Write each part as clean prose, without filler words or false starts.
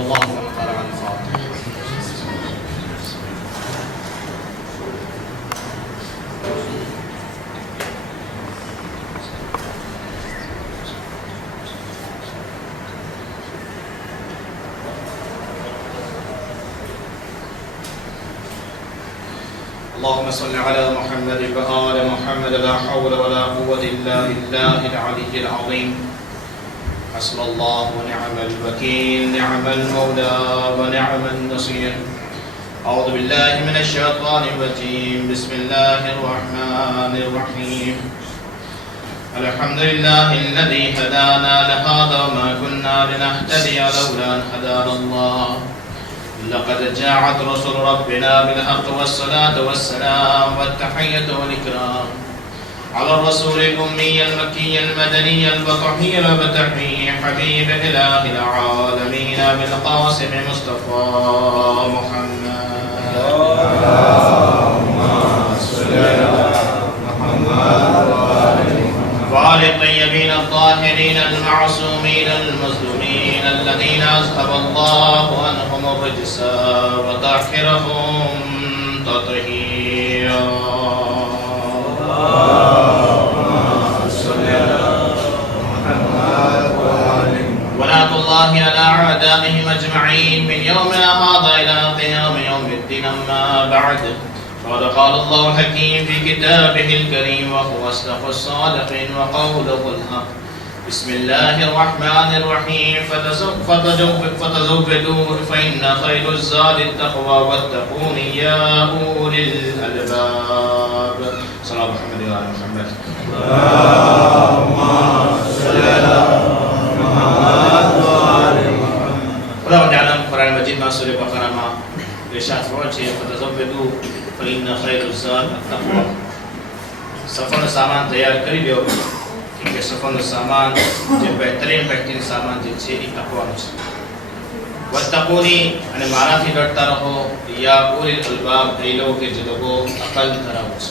الله ومن قرأ الفاتحة. اللهم صل على محمد وآل محمد. لا حول ولا قوة إلا بالله العلي العظيم. حسب الله ونعم الوكيل، نعم المولى ونعم النصير. أعوذ بالله من الشيطان الرجيم. بسم الله الرحمن الرحيم. الحمد لله الذي هدانا لهذا وما كنا لنهتدي لولا أن هدانا الله. لقد جاءت رسل ربنا بالحق والصلاة والسلام والتحية والإكرام على الرسول الأمي المكي المدني البطحي البتحي حبيب إله العالمين بالقاسم مصطفى محمد. اللهم صل على محمد وآل الطيبين الطاهرين المعصومين المظلومين الذين أذهب الله عنهم الرجس وطهرهم تطهيرا. ولعنة الله على أعدائهم أجمعين من يومنا هذا إلى قيام يوم الدين. أما بعد، فقد قال الله الحكيم في كتابه الكريم وهو أصدق الصادقين وقوله الحق. بسم الله الرحمن الرحيم. فتزودوا فإن خير الزاد التقوى واتقون يا أولي الألباب. صلى الله عليه وسلم. اللهم صل على محمد وآل محمد. خداوند عالم قرآن مجید માં સૂરે બકરામાં ઇરશાદ ફરમાય છે فتزودوا فإن خير الزاد التقوى. સફરનો સામાન તૈયાર કરી લ્યો કે સફરનો સામાન જે બહેતરીન સામાન જે છે એ તકવાનો છે. વત્તકૂની અને મારાથી ડરતા રહો યા ઉલિલ અલ્બાબ, એ લોકો કે જે લોકો અકલ ધરાવે છે.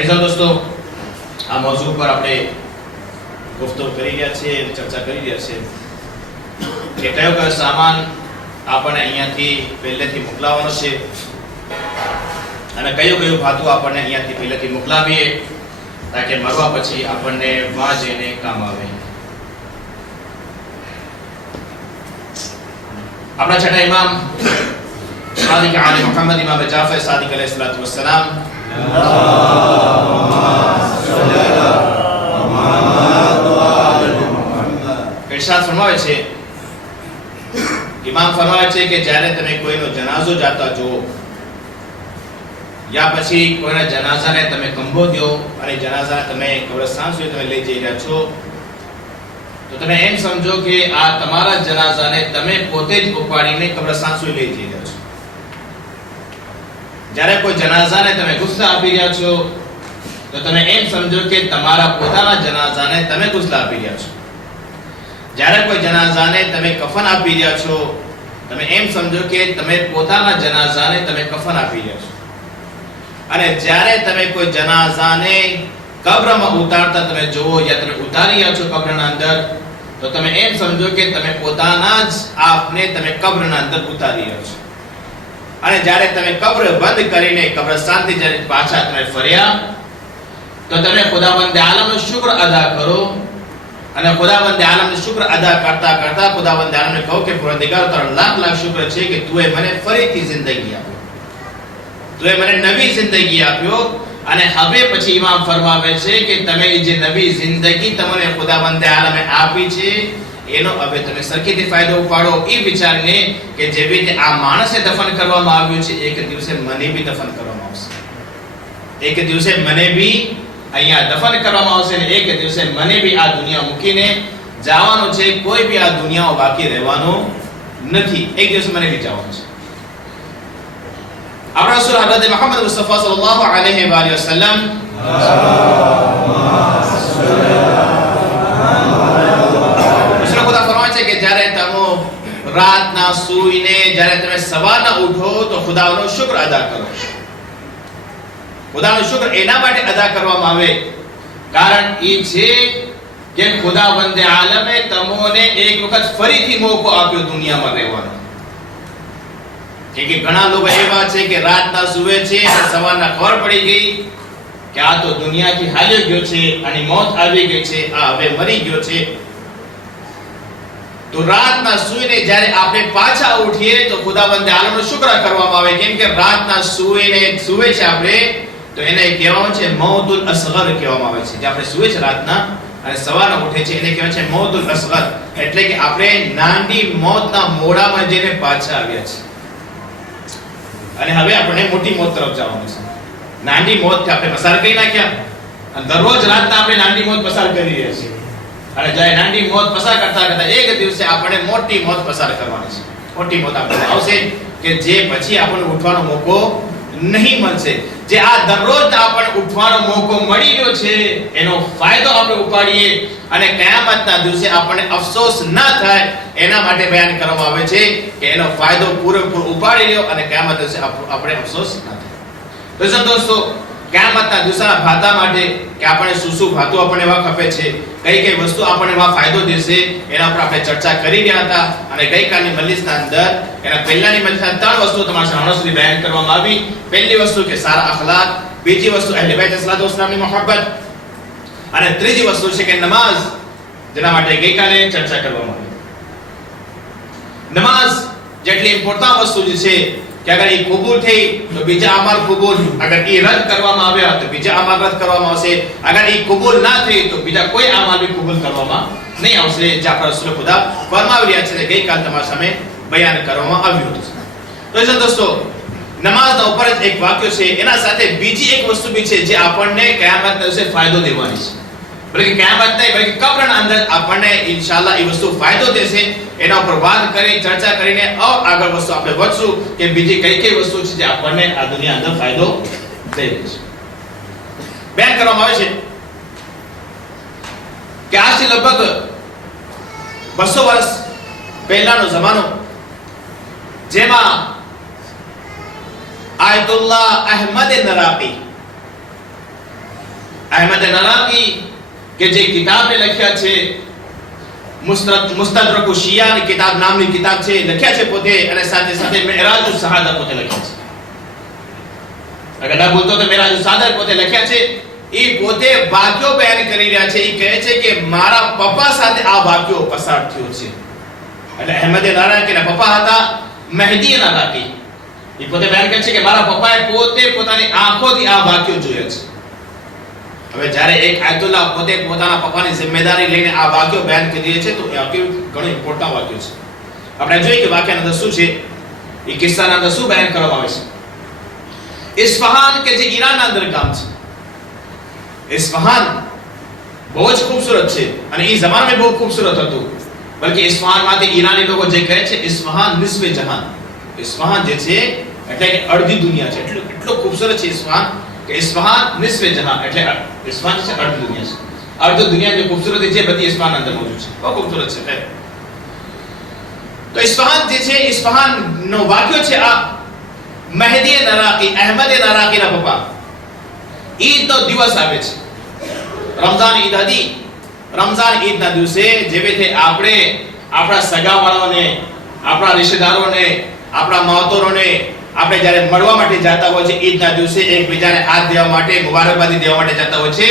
ऐसा दोस्तों આ મૌજુ પર આપણે ગુફ્તગુ કરી રહ્યા છીએ, ચર્ચા કરી રહ્યા છીએ કે કયો કયો સામાન આપણને અહીંયાથી પહેલેથી મોકલાવવાનો છે અને કયો કયો ભાતું આપણને અહીંયાથી પહેલેથી મોકલાવીએ તાકે મરવા પછી આપણને વાં જઈને કામ આવે. આપણા છઠ્ઠા ઇમામ સાદિક આલી મુહમ્મદ ઇમામ જાફર સાદિક અલૈહિ સલાતુ વસ્સલામ ઇરશાદ ફરમાવે છે, ઇમામ ફરમાવે છે કે જ્યારે તમે કોઈનો જનાઝો જાતા જો યા પછી કોઈના જનાઝાને તમે કંબો દો અને જનાઝાને તમે કબ્રસ્તાન સુધી તમે લઈ જઈ રહ્યા છો તો તમે એમ સમજો કે આ તમારા જનાઝાને તમે પોતે જ ઉપાડીને કબ્રસ્તાન સુધી લઈ જઈ રહ્યા છો. જ્યારે કોઈ જનાઝાને તમે ગુસ્લા આપી રહ્યા છો તો તમે એમ સમજો કે તમારા પોતાના જનાઝાને તમે ગુસ્લા આપી રહ્યા છો. જ્યારે કોઈ જનાઝાને તમે કફન આપી રહ્યા છો તમે એમ સમજો કે તમે પોતાના જનાઝાને તમે કફન આપી રહ્યા છો. અને જ્યારે તમે કોઈ જનાઝાને કબ્રમાં ઉતારતા તમે જોવો યા તમે ઉતારી રહ્યા છો કબ્રના અંદર તો તમે એમ સમજો કે તમે પોતાના જ આપને તમે કબ્રના અંદર ઉતારી રહ્યા છો. અને જ્યારે તમે કબ્ર બંધ કરીને કબ્રસ્તાનથી જ્યારે પાછા તમે ફર્યા તો તમે ખુદાવંદ આલમનો શુક્ર અદા કરો અને ખુદાવંદ આલમનો શુક્ર અદા કરતા કરતા ખુદાવંદ આલમને કહો કે પરવરદિગાર તારો લાખ લાખ શુક્ર છે કે તુએ મને ફરીથી જિંદગી આપી, તુએ મને નવી જિંદગી આપ્યો. અને હવે પછી ઇમામ ફરમાવે છે કે તમે જે નવી જિંદગી તમને ખુદાવંદ આલમે આપી છે એનો હવે તમે સરખેથી ફાયદો ઉપાડો એ વિચારીને કે જેવી રીતે આ માણસને દફન કરવામાં આવ્યું છે એક દિવસે મને બી દફન કરવામાં આવશે, એક દિવસે મને બી અહીંયા દફન કરવામાં આવશે અને એક દિવસે મને બી આ દુનિયા મૂકીને જવાનું છે. કોઈ બી આ દુનિયામાં બાકી રહેવાનું નથી, એક દિવસે મને બી જવાનું છે. આપણા રસૂલ હઝરત મુહમ્મદ મુસ્તફા સલ્લલ્લાહુ અલૈહિ વસલ્લમ કે જ્યારે તમે રાતના સૂઈને જ્યારે તમે સવારના ઉઠો તો ખુદાનો શુક્ર અદા કરો. ખુદાનો શુક્ર એના માટે અદા કરવામાં આવે કારણ એ છે કે ખુદાવંદે આલમે તમોને એક વખત ફરીથી મોકો આપ્યો દુનિયામાં રહેવાનો. કે ઘણા લોકો એવા છે કે રાતના સૂવે છે અને સવારના ખબર પડી ગઈ કે આ તો દુનિયાથી હાલ્યો ગયો છે, આની મોત આવી ગઈ છે, આ હવે મરી ગયો છે. તો રાતના સૂઈને જ્યારે આપણે પાછા ઉઠીએ તો ખુદાવંદે આલમનો શુક્ર કરવામાં આવે, કેમ કે રાતના સૂવે છે આપણે તો એને કહેવામાં છે મૌતુલ અસગર કહેવામાં આવે છે. જે આપણે સૂવે છે રાતના અને સવારના ઉઠે છે એને કહેવાય છે મૌતુલ અસગર, એટલે કે આપણે નાની મોતના મોડામાં જઈને પાછા આવ્યા છે અને હવે આપણે મોટી મોત તરફ જવાનું છે. નાની મોત આપણે પસાર કરી નાખ્યા અને દરરોજ રાતના આપણે નાની મોત પસાર કરી રહ્યા છીએ અને જ્યારે નાની મોત પસાર કરતા કરતા એક દિવસે આપણે મોટી મોત પસાર કરવાની છે. મોટી મોત આપણે આવશે કે જે પછી આપણને ઉઠવાનો મોકો નહીં મળશે. જે આ દરરોજ આપણને ઉઠવાનો મોકો મળી ગયો છે એનો ફાયદો આપણે ઉપાડીએ અને કયામતના દિવસે આપણને અફસોસ ના થાય એના માટે બયાન કરવામાં આવે છે કે એનો ફાયદો પૂરેપૂરો ઉપાડી લ્યો અને કયામતના દિવસે આપણે અફસોસ ના થાય. તો દોસ્તો, કયામતના દિવસના ભાતા માટે કે આપણે શું ભાતું આપણને એવા ખપે છે, કઈ વસ્તુ આપણને એવા ફાયદો દેશે એના પર આપણે ચર્ચા કરી રહ્યા હતા. અને ગઈકાલની મજલિસના અંદર એના પહેલાની મજલિસના 3 વસ્તુઓ તમારા સામે સુધી બયાન કરવામાં આવી. પહેલી વસ્તુ કે સારા અખલાક, બીજી વસ્તુ અહેલે બેત સલાતો વસલામની મોહબ્બત અને ત્રીજી વસ્તુ છે કે નમાઝ, જેના માટે ગઈકાલે ચર્ચા કરવામાં આવી. નમાઝ જેટલી ઇમ્પોર્ટન્ટ વસ્તુ છે કે અગર એ કબૂલ થઈ તો બીજા અમાલ કબૂલ, અગર એ રદ કરવામાં આવ્યા તો બીજા અમાલ રદ કરવામાં આવશે, અગર એ કબૂલ ના થઈ તો બીજા કોઈ અમાલ બી કબૂલ કરવામાં નહીં આવશે. જે આપણા રસૂલ ખુદા ફરમાવી રહ્યા છે ગઈકાલ તમારા સામે બયાન કરવામાં આવ્યું હતું. તો દોસ્તો, નમાઝના ઉપર જ એક વાક્ય છે, એના સાથે બીજી એક વસ્તુ બી છે જે આપણને કયામતના દિવસે ફાયદો દેવાની છે. બલકે કયામત નહીં બલકે કબ્રના અંદર આપણને ઇન્શાઅલ્લાહ એ વસ્તુ ફાયદો દેશે. એના ઉપર વાત કરી ચર્ચા કરીને આગળ વસ્તુ આપણે વધશું કે બીજી કઈ વસ્તુ છે જે આપણને આ દુનિયા અંદર ફાયદો દે છે. બેન કરવામાં આવે છે કે આજથી લગભગ 200 વર્ષ પહેલાનો જમાનો, જેમાં આયતુલ્લાહ અહમદ નરાકી કે જે કિતાબે લખ્યા છે, મુસ્તદરક શિયાની કિતાબ નામની કિતાબ છે, લખ્યા છે પોતે, અને સાથે સાથે મિરાજુસ સહાદા પોતે લખ્યા છે. અગર ના બોલતો તો મિરાજુસ સહાદા પોતે લખ્યા છે. એ પોતે વાક્યો બયાન કરી રહ્યા છે. એ કહે છે કે મારા પપ્પા સાથે આ વાક્યો પસાર થયો છે. એટલે અહેમદ નરાકીના પપ્પા હતા મહેદી નરાકી. એ પોતે બયાન કરે છે કે મારા પપ્પાએ પોતે પોતાની આંખોથી આ વાક્યો જોયા છે. હવે જ્યારે એક આયતુલ્લાહ પોતે પોતાના પપ્પાની જિમ્મેદારી લઈને આ વાક્યો બયાન કરી રહ્યા છે તો એ વાક્ય ઘણો ઇમ્પોર્ટન્ટ વાક્યો છે. આપણે જોઈએ કે વાક્યના અંદર શું છે, એ કિસ્સાના અંદર શું બયાન કરવામાં આવે છે. ઇસ્ફહાન કે જે ઈરાનના અંદર ગામ છે, ઇસ્ફહાન બહુ જ ખૂબસૂરત છે અને એ જમાનામાં બહુ ખૂબસૂરત હતું. બલકે ઇસ્ફહાનમાંથી ઈરાની લોકો જે કહે છે ઇસ્ફહાન નિસ્ફે જહાન, ઇસ્ફહાન જે છે એટલે કે અડધી દુનિયા છે. એટલો ખૂબસૂરત છે ઇસ્ફહાન કે ઇસ્ફહાન નિસ્ફે જહાન, એટલે ઇસ્ફહાન છે અડધી દુનિયા છે. અડધી દુનિયા જે ખૂબસૂરતી છે બધી ઇસ્ફહાન અંદર મોજૂદ છે. બહુ ખૂબસૂરત છે. તો ઇસ્ફહાન જે છે, ઇસ્ફહાન નો વાક્યો છે આ મહેદી નરાકી, અહેમદ નરાકીના પપ્પા. ઈદનો દિવસ આવે છે, રમઝાન ઈદ હતી. રમઝાન ઈદના દિવસે જેવી રીતે આપણે આપણા સગાવાળાઓને, આપણા રિશ્તેદારોને, આપણા માવતરોને આપણે જ્યારે મળવા માટે જતા હોય છે ઈદના દિવસે, એકબીજાને હાથ દેવા માટે, મુબારકબાદી દેવા માટે જતા હોય છે,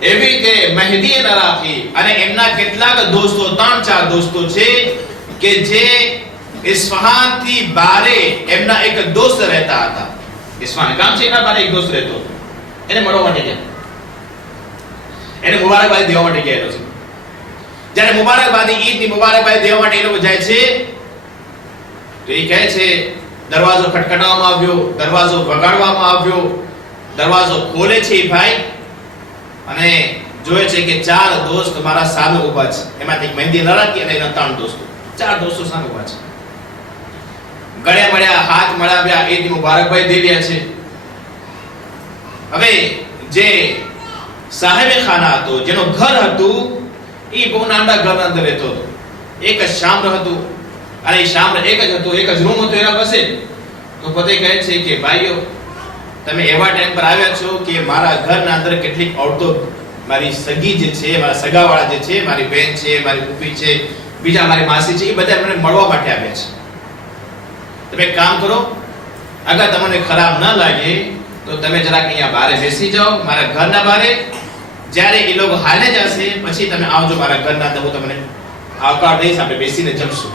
એવી રીતે મહેદી નરાકી અને એમના કેટલાક દોસ્તો, 3-4 દોસ્તો છે કે જે ઇસ્ફહાન થી બારે એમના એક દોસ્ત રહેતા હતા. ઇસ્ફહાન ગામ છે, એના બારે એક દોસ્ત રહેતો હતો. એને મળવા માટે ગયા, એને મુબારકબાદી દેવા માટે ગયા છે. જ્યારે મુબારકબાદી, ઈદની મુબારકબાદી દેવા માટે એ લોકો જાય છે તો એ કહે છે દરવાજો ખટખટાવવામાં આવ્યો, દરવાજો વગાડવામાં આવ્યો. દરવાજો ખોલે છે એ ભાઈ અને જોવે છે કે 4 દોસ્ત મારા સામે ઊભા છે. એમાંથી મહેદી નરાકી અને એના 3 દોસ્તો, 4 દોસ્તો સામે ઊભા છે. ગળે મળ્યા, હાથ મળાવ્યા, ઈદની મુબારકબાદી દે રહ્યા છે. હવે જે સાહેબે ખાના હતો, જેનો ઘર હતું, એ બહુ નાના ઘરના અંદર રહેતો હતો. એક જ શામ્ર હતું અને એ શામ્ર એક જ હતો, એક જ રૂમ હતો એના પાસે. તો પોતે કહે છે કે ભાઈઓ, તમે એવા ટાઈમ પર આવ્યા છો કે મારા ઘરના અંદર કેટલીક ઔરતો મારી સગી જે છે, મારા સગાવાળા જે છે, મારી બહેન છે, મારી ફૂફી છે, બીજા મારી માસી છે, એ બધા મને મળવા માટે આવ્યા છે. તમે એક કામ કરો, અગર તમને ખરાબ ન લાગે તો તમે જરાક અહીંયા બહાર બેસી જાઓ, મારા ઘરના બહાર. જ્યારે એ લોકો હાલે જશે પછી તમે આવજો મારા ઘરના અંદર, હું તમને આવકાર દઈશ, આપણે બેસીને જમશું.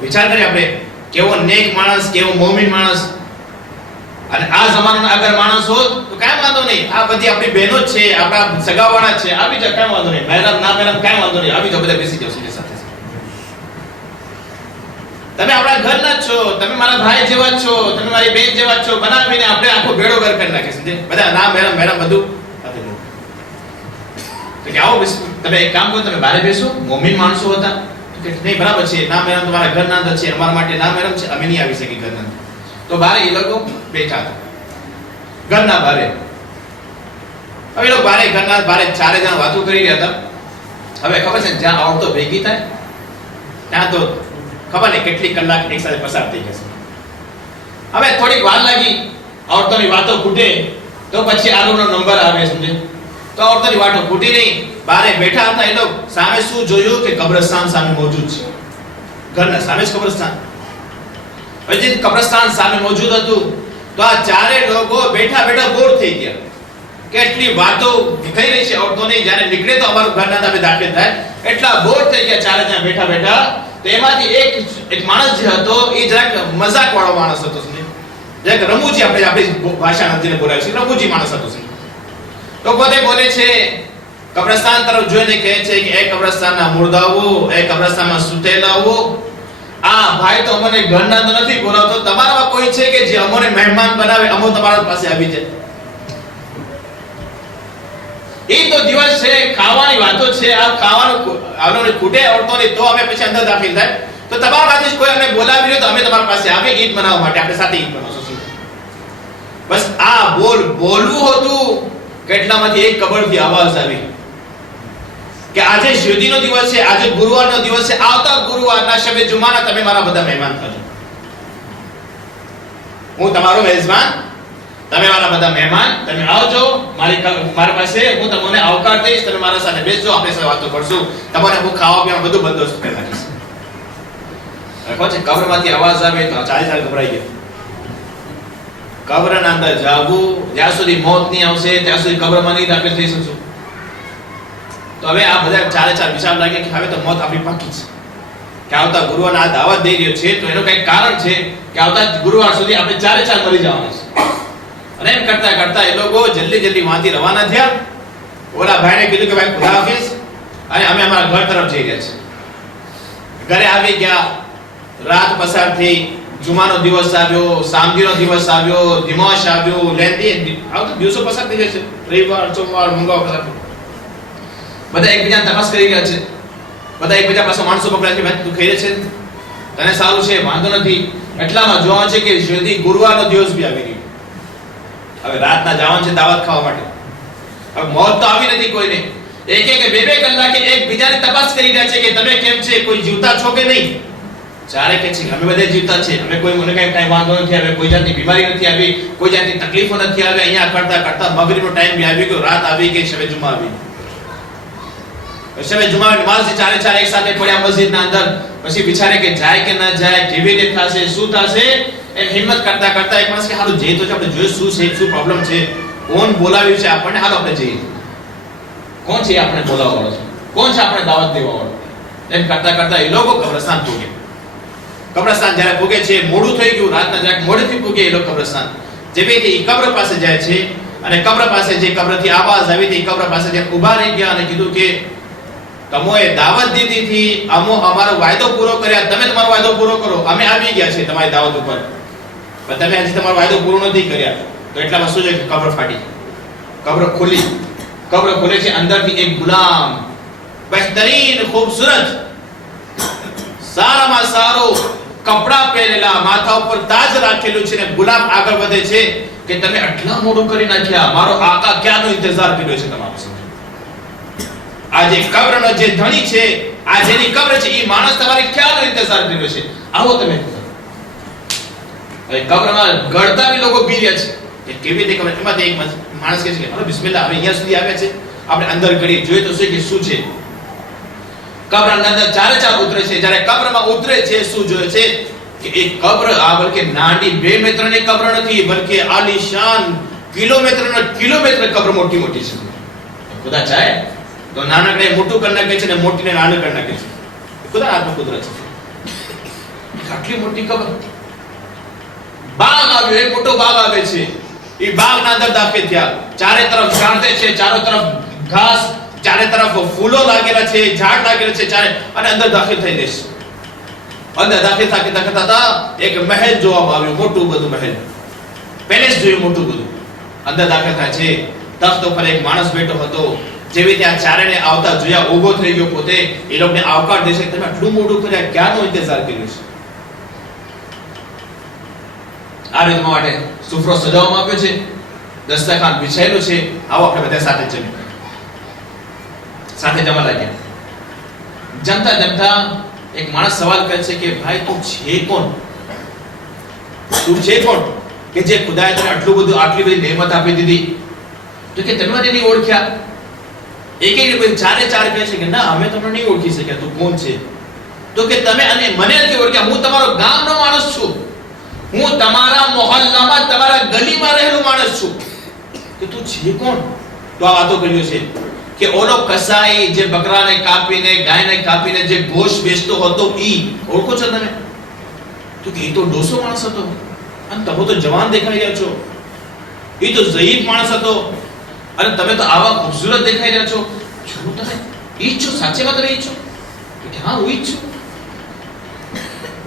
વિચાર કરીએ આપણે, કેવો નેક માણસ, કેવો મોમીન માણસ. અને આ જમાનાનો અગર માણસ હોત તો કાંઈ વાંધો નહીં, આ બધી આપણી બહેનો જ છે, આપણા સગાવાળા છે, આવી જાવ, કાંઈ વાંધો નહીં, મહેરમ ના મહેરમ કાંઈ વાંધો નહીં, આવી જાવ, બધા બેસી જાવ સીધે સાથે. તમે આપણા ઘરના જ છો, તમે મારા ભાઈ જેવા જ છો, તમે મારી બેન જેવા જ છો, બનાવીને આપણે આખો ભેડો ઘર કરી નાખે છે બધા, ના મહેરમ મહેરમ બધું. તો કે આવો તમે એક કામ કરો, તમે બહાર બેસો. મોમીન માણસો હતા કે નહીં, બરાબર છે, ના મહેરમ તમારા ઘરના અંદર છે, અમારા માટે ના મહેરમ છે, અમે નહીં આવી શકી ઘરના અંદર. તો બહાર એ લોકો બેઠા હતા ઘરના બારે. હવે એ લોકો બારે ઘરના બારે ચારે જણા વાતો કરી રહ્યા હતા. હવે ખબર છે જ્યાં આવતો ભેગી થાય ત્યાં તો ખબર નહીં કેટલી કલાક એક સાથે પસાર થઈ જશે. હવે થોડીક વાર લાગી, આવતોની વાતો ખૂટે તો પછી આરોનો નંબર આવે, સમજે. તો આવતોની વાતો ખૂટી નહીં, બારે બેઠા હતા એ લોકો. સામે શું જોયું કે કબ્રસ્તાન સામે મોજૂદ છે, ઘરના સામે જ કબ્રસ્તાન. પછી કબ્રસ્તાન સામે મોજૂદ હતું તો આ ચારે લોકો બેઠા બેઠા બોર થઈ ગયા. કેટલી વાતો થઈ રહી છે આવતોની, જ્યારે નીકળે તો અમારું ઘરના તમે દાખલ થાય, એટલા બોર થઈ ગયા ચારે ત્યાં બેઠા બેઠા. તો એમાંથી એક માણસ જે હતો એ જરાક મજાક વાળો માણસ હતો, જરાક રમૂજી, આપણે આપણી ભાષા નથી બોલાવી છે, રમૂજી માણસ હતો. તો પોતે બોલે છે, કબ્રસ્તાન તરફ જોઈને કહે છે કે એ કબ્રસ્તાનના મુર્દાઓ, એ કબ્રસ્તાનમાં સૂતેલાઓ, આ ભાઈ તો અમને ઘરના તો નથી બોલાવતો, તમારામાં કોઈ છે કે જે અમને મહેમાન બનાવે, અમો તમારા પાસે આવી જાય. એ તો દિવસ છે, ખાવાની વાતો છે, આ ખાવાનું આલોને ખૂટે આવતોની તો અમે પછી અંદર દાખલ થાય. તો તમારા પાસે કોઈ અમને બોલાવી લ્યો તો અમે તમારા પાસે આવે ઈદ મનાવવા માટે, આપણે સાથે ઈદ મનાવશું. બસ આ બોલવું હતું. કેટલામાંથી એક કબરથી આવાજ આવી કે આજે શિરડીનો દિવસ છે, આજે ગુરુવારનો દિવસ છે, આવતા ગુરુવારના શબે જુમાના તમે મારા બધા મહેમાન થજો. હું તમારો મેઝબાન, તમે મારા બધા મહેમાન, તમે આવજો મારી પાસે, હું તમને આવકાર દઈશ, તમે મારા સાથે બેસજો, આપણે સાથે વાતો કરશું, તમારે હું ખાવા પીવાનું બધું બંદોબસ્ત કરી નાખીશ. રાખો છે કબરમાંથી અવાજ આવે તો ચાલી ચાલી ગભરાઈ ગયા. કબરના અંદર જાવું, જ્યાં સુધી મોત નહીં આવશે ત્યાં સુધી કબરમાં નહીં દાખલ થઈ શકશો. તો હવે આ બધા ચારે ચાર વિચાર લાગે કે હવે તો મોત આપણી પાકી છે, કે આવતા ગુરુવારના આ દાવત દઈ રહ્યો છે તો એનું કંઈક કારણ છે કે આવતા ગુરુવાર સુધી આપણે ચારે ચાર મરી જવાના છે. અને એમ કરતા કરતા એ લોકો જલ્દી જલ્દી વાંથી રવાના થયા. ઓલા ભાઈને કીધું કે ભાઈ ખુદા હાફિઝ, અને અમે અમારા ઘર તરફ જઈ રહ્યા છીએ. ઘરે આવી ગયા, રાત પસાર થઈ, જુમાનો દિવસ આવ્યો, સામજીનો દિવસ આવ્યો, દિમાશ આવ્યો, લેન્દી આવતો દિવસો પસાર થઈ જશે, રવિવાર, સોમવાર, મંગળવાર પસાર. બધા એકબીજાને તપાસ કરી રહ્યા છે, બધા એકબીજા પાસે માણસો પકડ્યા છે, ભાઈ તું ખાઈ છે, તને સારું છે, વાંધો નથી. એટલામાં જોવા છે કે શિરડી ગુરુવારનો દિવસ બી આવી ગયો. હવે રાતના જવાનું છે દાવત ખાવા માટે. હવે મોત તો આવી નથી કોઈને. એક એક બે બે કલાકે એકબીજાની તપાસ કરી રહ્યા છે કે તમે કેમ છે, કોઈ જીવતા છો કે નહીં. ચારે કે છે અમે બધા જીવતા છે, અમે કોઈ મને કઈ વાંધો નથી, હવે કોઈ જાતની બીમારી નથી આવી, કોઈ જાતની તકલીફો નથી આવી. અહીંયા કરતા કરતા મગરીબનો ટાઈમ બી આવી ગયો, રાત આવી ગઈ, શબે જુમા આવી. શબે જુમાની નમાઝ ચારે ચાર એક સાથે પડ્યા મસ્જિદના અંદર. પછી વિચારે કે જાય કે ના જાય, કેવી રીતે થશે, શું થશે, એમ હિંમત કરતા કરતા એક માણસ કે હાલો જઈએ તો આપણે જોઈએ શું છે, શું પ્રોબ્લેમ છે, કોણ બોલાવ્યું છે આપણને, હાલો આપણે જઈએ. કોણ છે આપણે બોલાવવા વાળો છે, કોણ છે આપણે દાવત દેવા વાળો. એમ કરતા કરતા એ લોકો કબ્રસ્તાન પૂગે. કબ્રસ્તાન જ્યારે પૂગે છે, મોડું થઈ ગયું, રાતના જરાક મોડેથી પૂગે એ લોકો કબ્રસ્તાન. જેવી રીતે કબ્ર પાસે જાય છે, અને કબ્ર પાસે જે કબ્રથી આવાજ આવી હતી, કબ્ર પાસે જે ઊભા રહી ગયા અને કીધું કે તમોએ દાવત દીધી હતી, અમારો વાયદો પૂરો કર્યા, તમે તમારો વાયદો પૂરો કરો, અમે આવી ગયા છે તમારી દાવત ઉપર, પણ તમે હજી તમારો વાયદો પૂરો નથી કર્યા. તો એટલામાં શું છે કે કબ્ર ફાટી, કબ્ર ખુલી. કબ્ર ખુલે છે, અંદરથી એક ગુલામ, બહેતરીન ખૂબસૂરત, સારામાં સારો કપડા પહેરેલા, માથા ઉપર તાજ રાખેલું છે, ને ગુલામ આગળ વધે છે કે તમે આટલા મોડું કરી નાખ્યા, મારો આકા ક્યાંનો ઇંતજાર કર્યો છે તમારો. આજે કબ્રનો જે ધણી છે, આ જેની કબ્ર છે, એ માણસ તમારે ક્યાંનો ઇંતજાર કર્યો છે, આવો તમે. હવે કબ્રમાં ગળતા બી લોકો પી રહ્યા છે કે કેવી રીતે કબ્ર. એમાંથી એક માણસ કહે છે કે હવે બિસ્મિલ્લાહ, હવે અહીંયા સુધી આવ્યા છે, આપણે અંદર કરીએ, જોઈએ તો શું કે શું છે. કબ્રની અંદર ચારે ચાર ઉતરે છે. જ્યારે કબ્રમાં ઉતરે છે, શું જોયે છે કે એક કબ્ર આ બલકે નાની 2 મીટરની કબ્ર નથી, બલકે આલીશાન કિલોમીટર કબ્ર મોટી મોટી છે. ખુદા ચાહે તો નાનકડે મોટું કરી નાખે છે ને મોટીને નાનું કરી નાખે છે. ખુદા હાથમાં કુદરત છે. આટલી મોટી કબ્ર, બાગ આવ્યો, એક મોટો બાગ આવે છે. એ બાગના અંદર દાખલ થયા. ચારે તરફ શાંતિ છે, ચારો તરફ ઘાસ, ચારે તરફ ફૂલો લાગેલા છે, ઝાડ લાગેલા છે, ચારે, અને અંદર દાખલ થઈ જશે. અંદર દાખલ થતા એક મહેલ જોવામાં આવ્યો, મોટું બધું મહેલ, પેલેસ જોયું મોટું બધું. અંદર દાખલ થાય છે. તખ્ત ઉપર એક માણસ બેઠો હતો. જેવી ત્યાં ચારેને આવતા જોયા, ઊભો થઈ ગયો, પોતે એ લોકોને આવકાર દેશે. તમે આટલું મોટું કર્યા, ક્યાંનો ઇંતજાર કર્યો છે? આ રીતે માટે સુફરો સજાવવામાં આવ્યો છે, દસ્તરખાન બિછાયેલું છે. આવો આપણે બધા સાથે જમીએ. સાથે જમવા લાગ્યા. જમતા જમતા એક માણસ સવાલ કરે છે કે ભાઈ તું છે કોણ? તું છે કોણ કે જે ખુદાએ તને આટલું બધું, આટલી બધી નેમત આપી દીધી? તો કે તમે મને નહીં ઓળખ્યા? એક ચારે ચાર કહે છે કે ના, અમે તમને નહીં ઓળખી શક્યા. તું કોણ છે? તો કે તમે અને મને નથી ઓળખ્યા. હું તમારો ગામનો માણસ છું, હું તમારા મોહલ્લામાં, તમારા ગલીમાં રહેલો માણસ છું. કે તું છે કોણ? તો આ વાતો કર્યો છે કે ઓલો કસાઈ જે બકરાને કાપીને, ગાયને કાપીને જે ગોશ વેચતો હતો, ઈ ઓળખો છો તમે? તો કે એ તો ડોસો માણસ હતો, અને તમે તો જવાન દેખાઈ રહ્યા છો. એ તો ઝઈફ માણસ હતો, અને તમે તો આવા ખૂબસૂરત દેખાઈ રહ્યા છો. શું તમે ઈ છો? સાચેમાં તમે ઈ છો? કે હા, હું ઈ છું.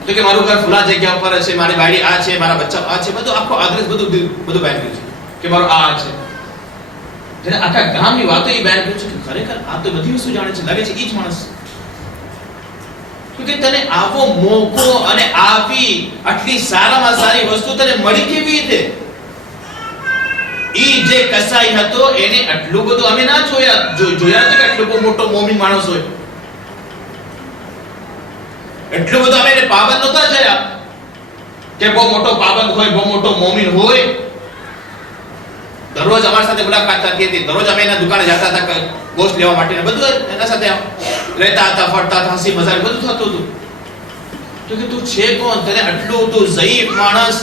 તો કે મારું ઘર ફુલા જગ્યા ઉપર છે, મારી બાયડી આ છે, મારા બચ્ચા આ છે, બધું આખો આદરેસ બધું બયાન કર્યું છે કે મારો આ છે. જેને આખા ગામની વાતો એ બયાન કર્યું છે કે ખરેખર આ તો બધી વસ્તુ જાણે છે, લાગે છે ઈ જ માણસ. તો કે તને આવો મોકો અને આવી આટલી સારામાં સારી વસ્તુ તને મળી કેવી રીતે? ઈ જે કસાઈ હતો એને આટલું બધું અમે ના જોયા નથી કે આટલું મોટો મોમીન માણસ હોય. એટલું બધું અમે એને પાબંદ નહોતા જોયા કે બહુ મોટો પાબંદ હોય, બહુ મોટો મોમીન હોય. દરરોજ અમારી સાથે મુલાકાત થતી હતી, દરરોજ અમે એના દુકાને જતા હતા ગોશ્ત લેવા માટે, બધું એના સાથે રહેતા હતા, ફરતા હતા, હસી મજાક બધું થતું હતું. તો કે તું છે કોણ? તને આટલું, તું ઝઈફ માણસ,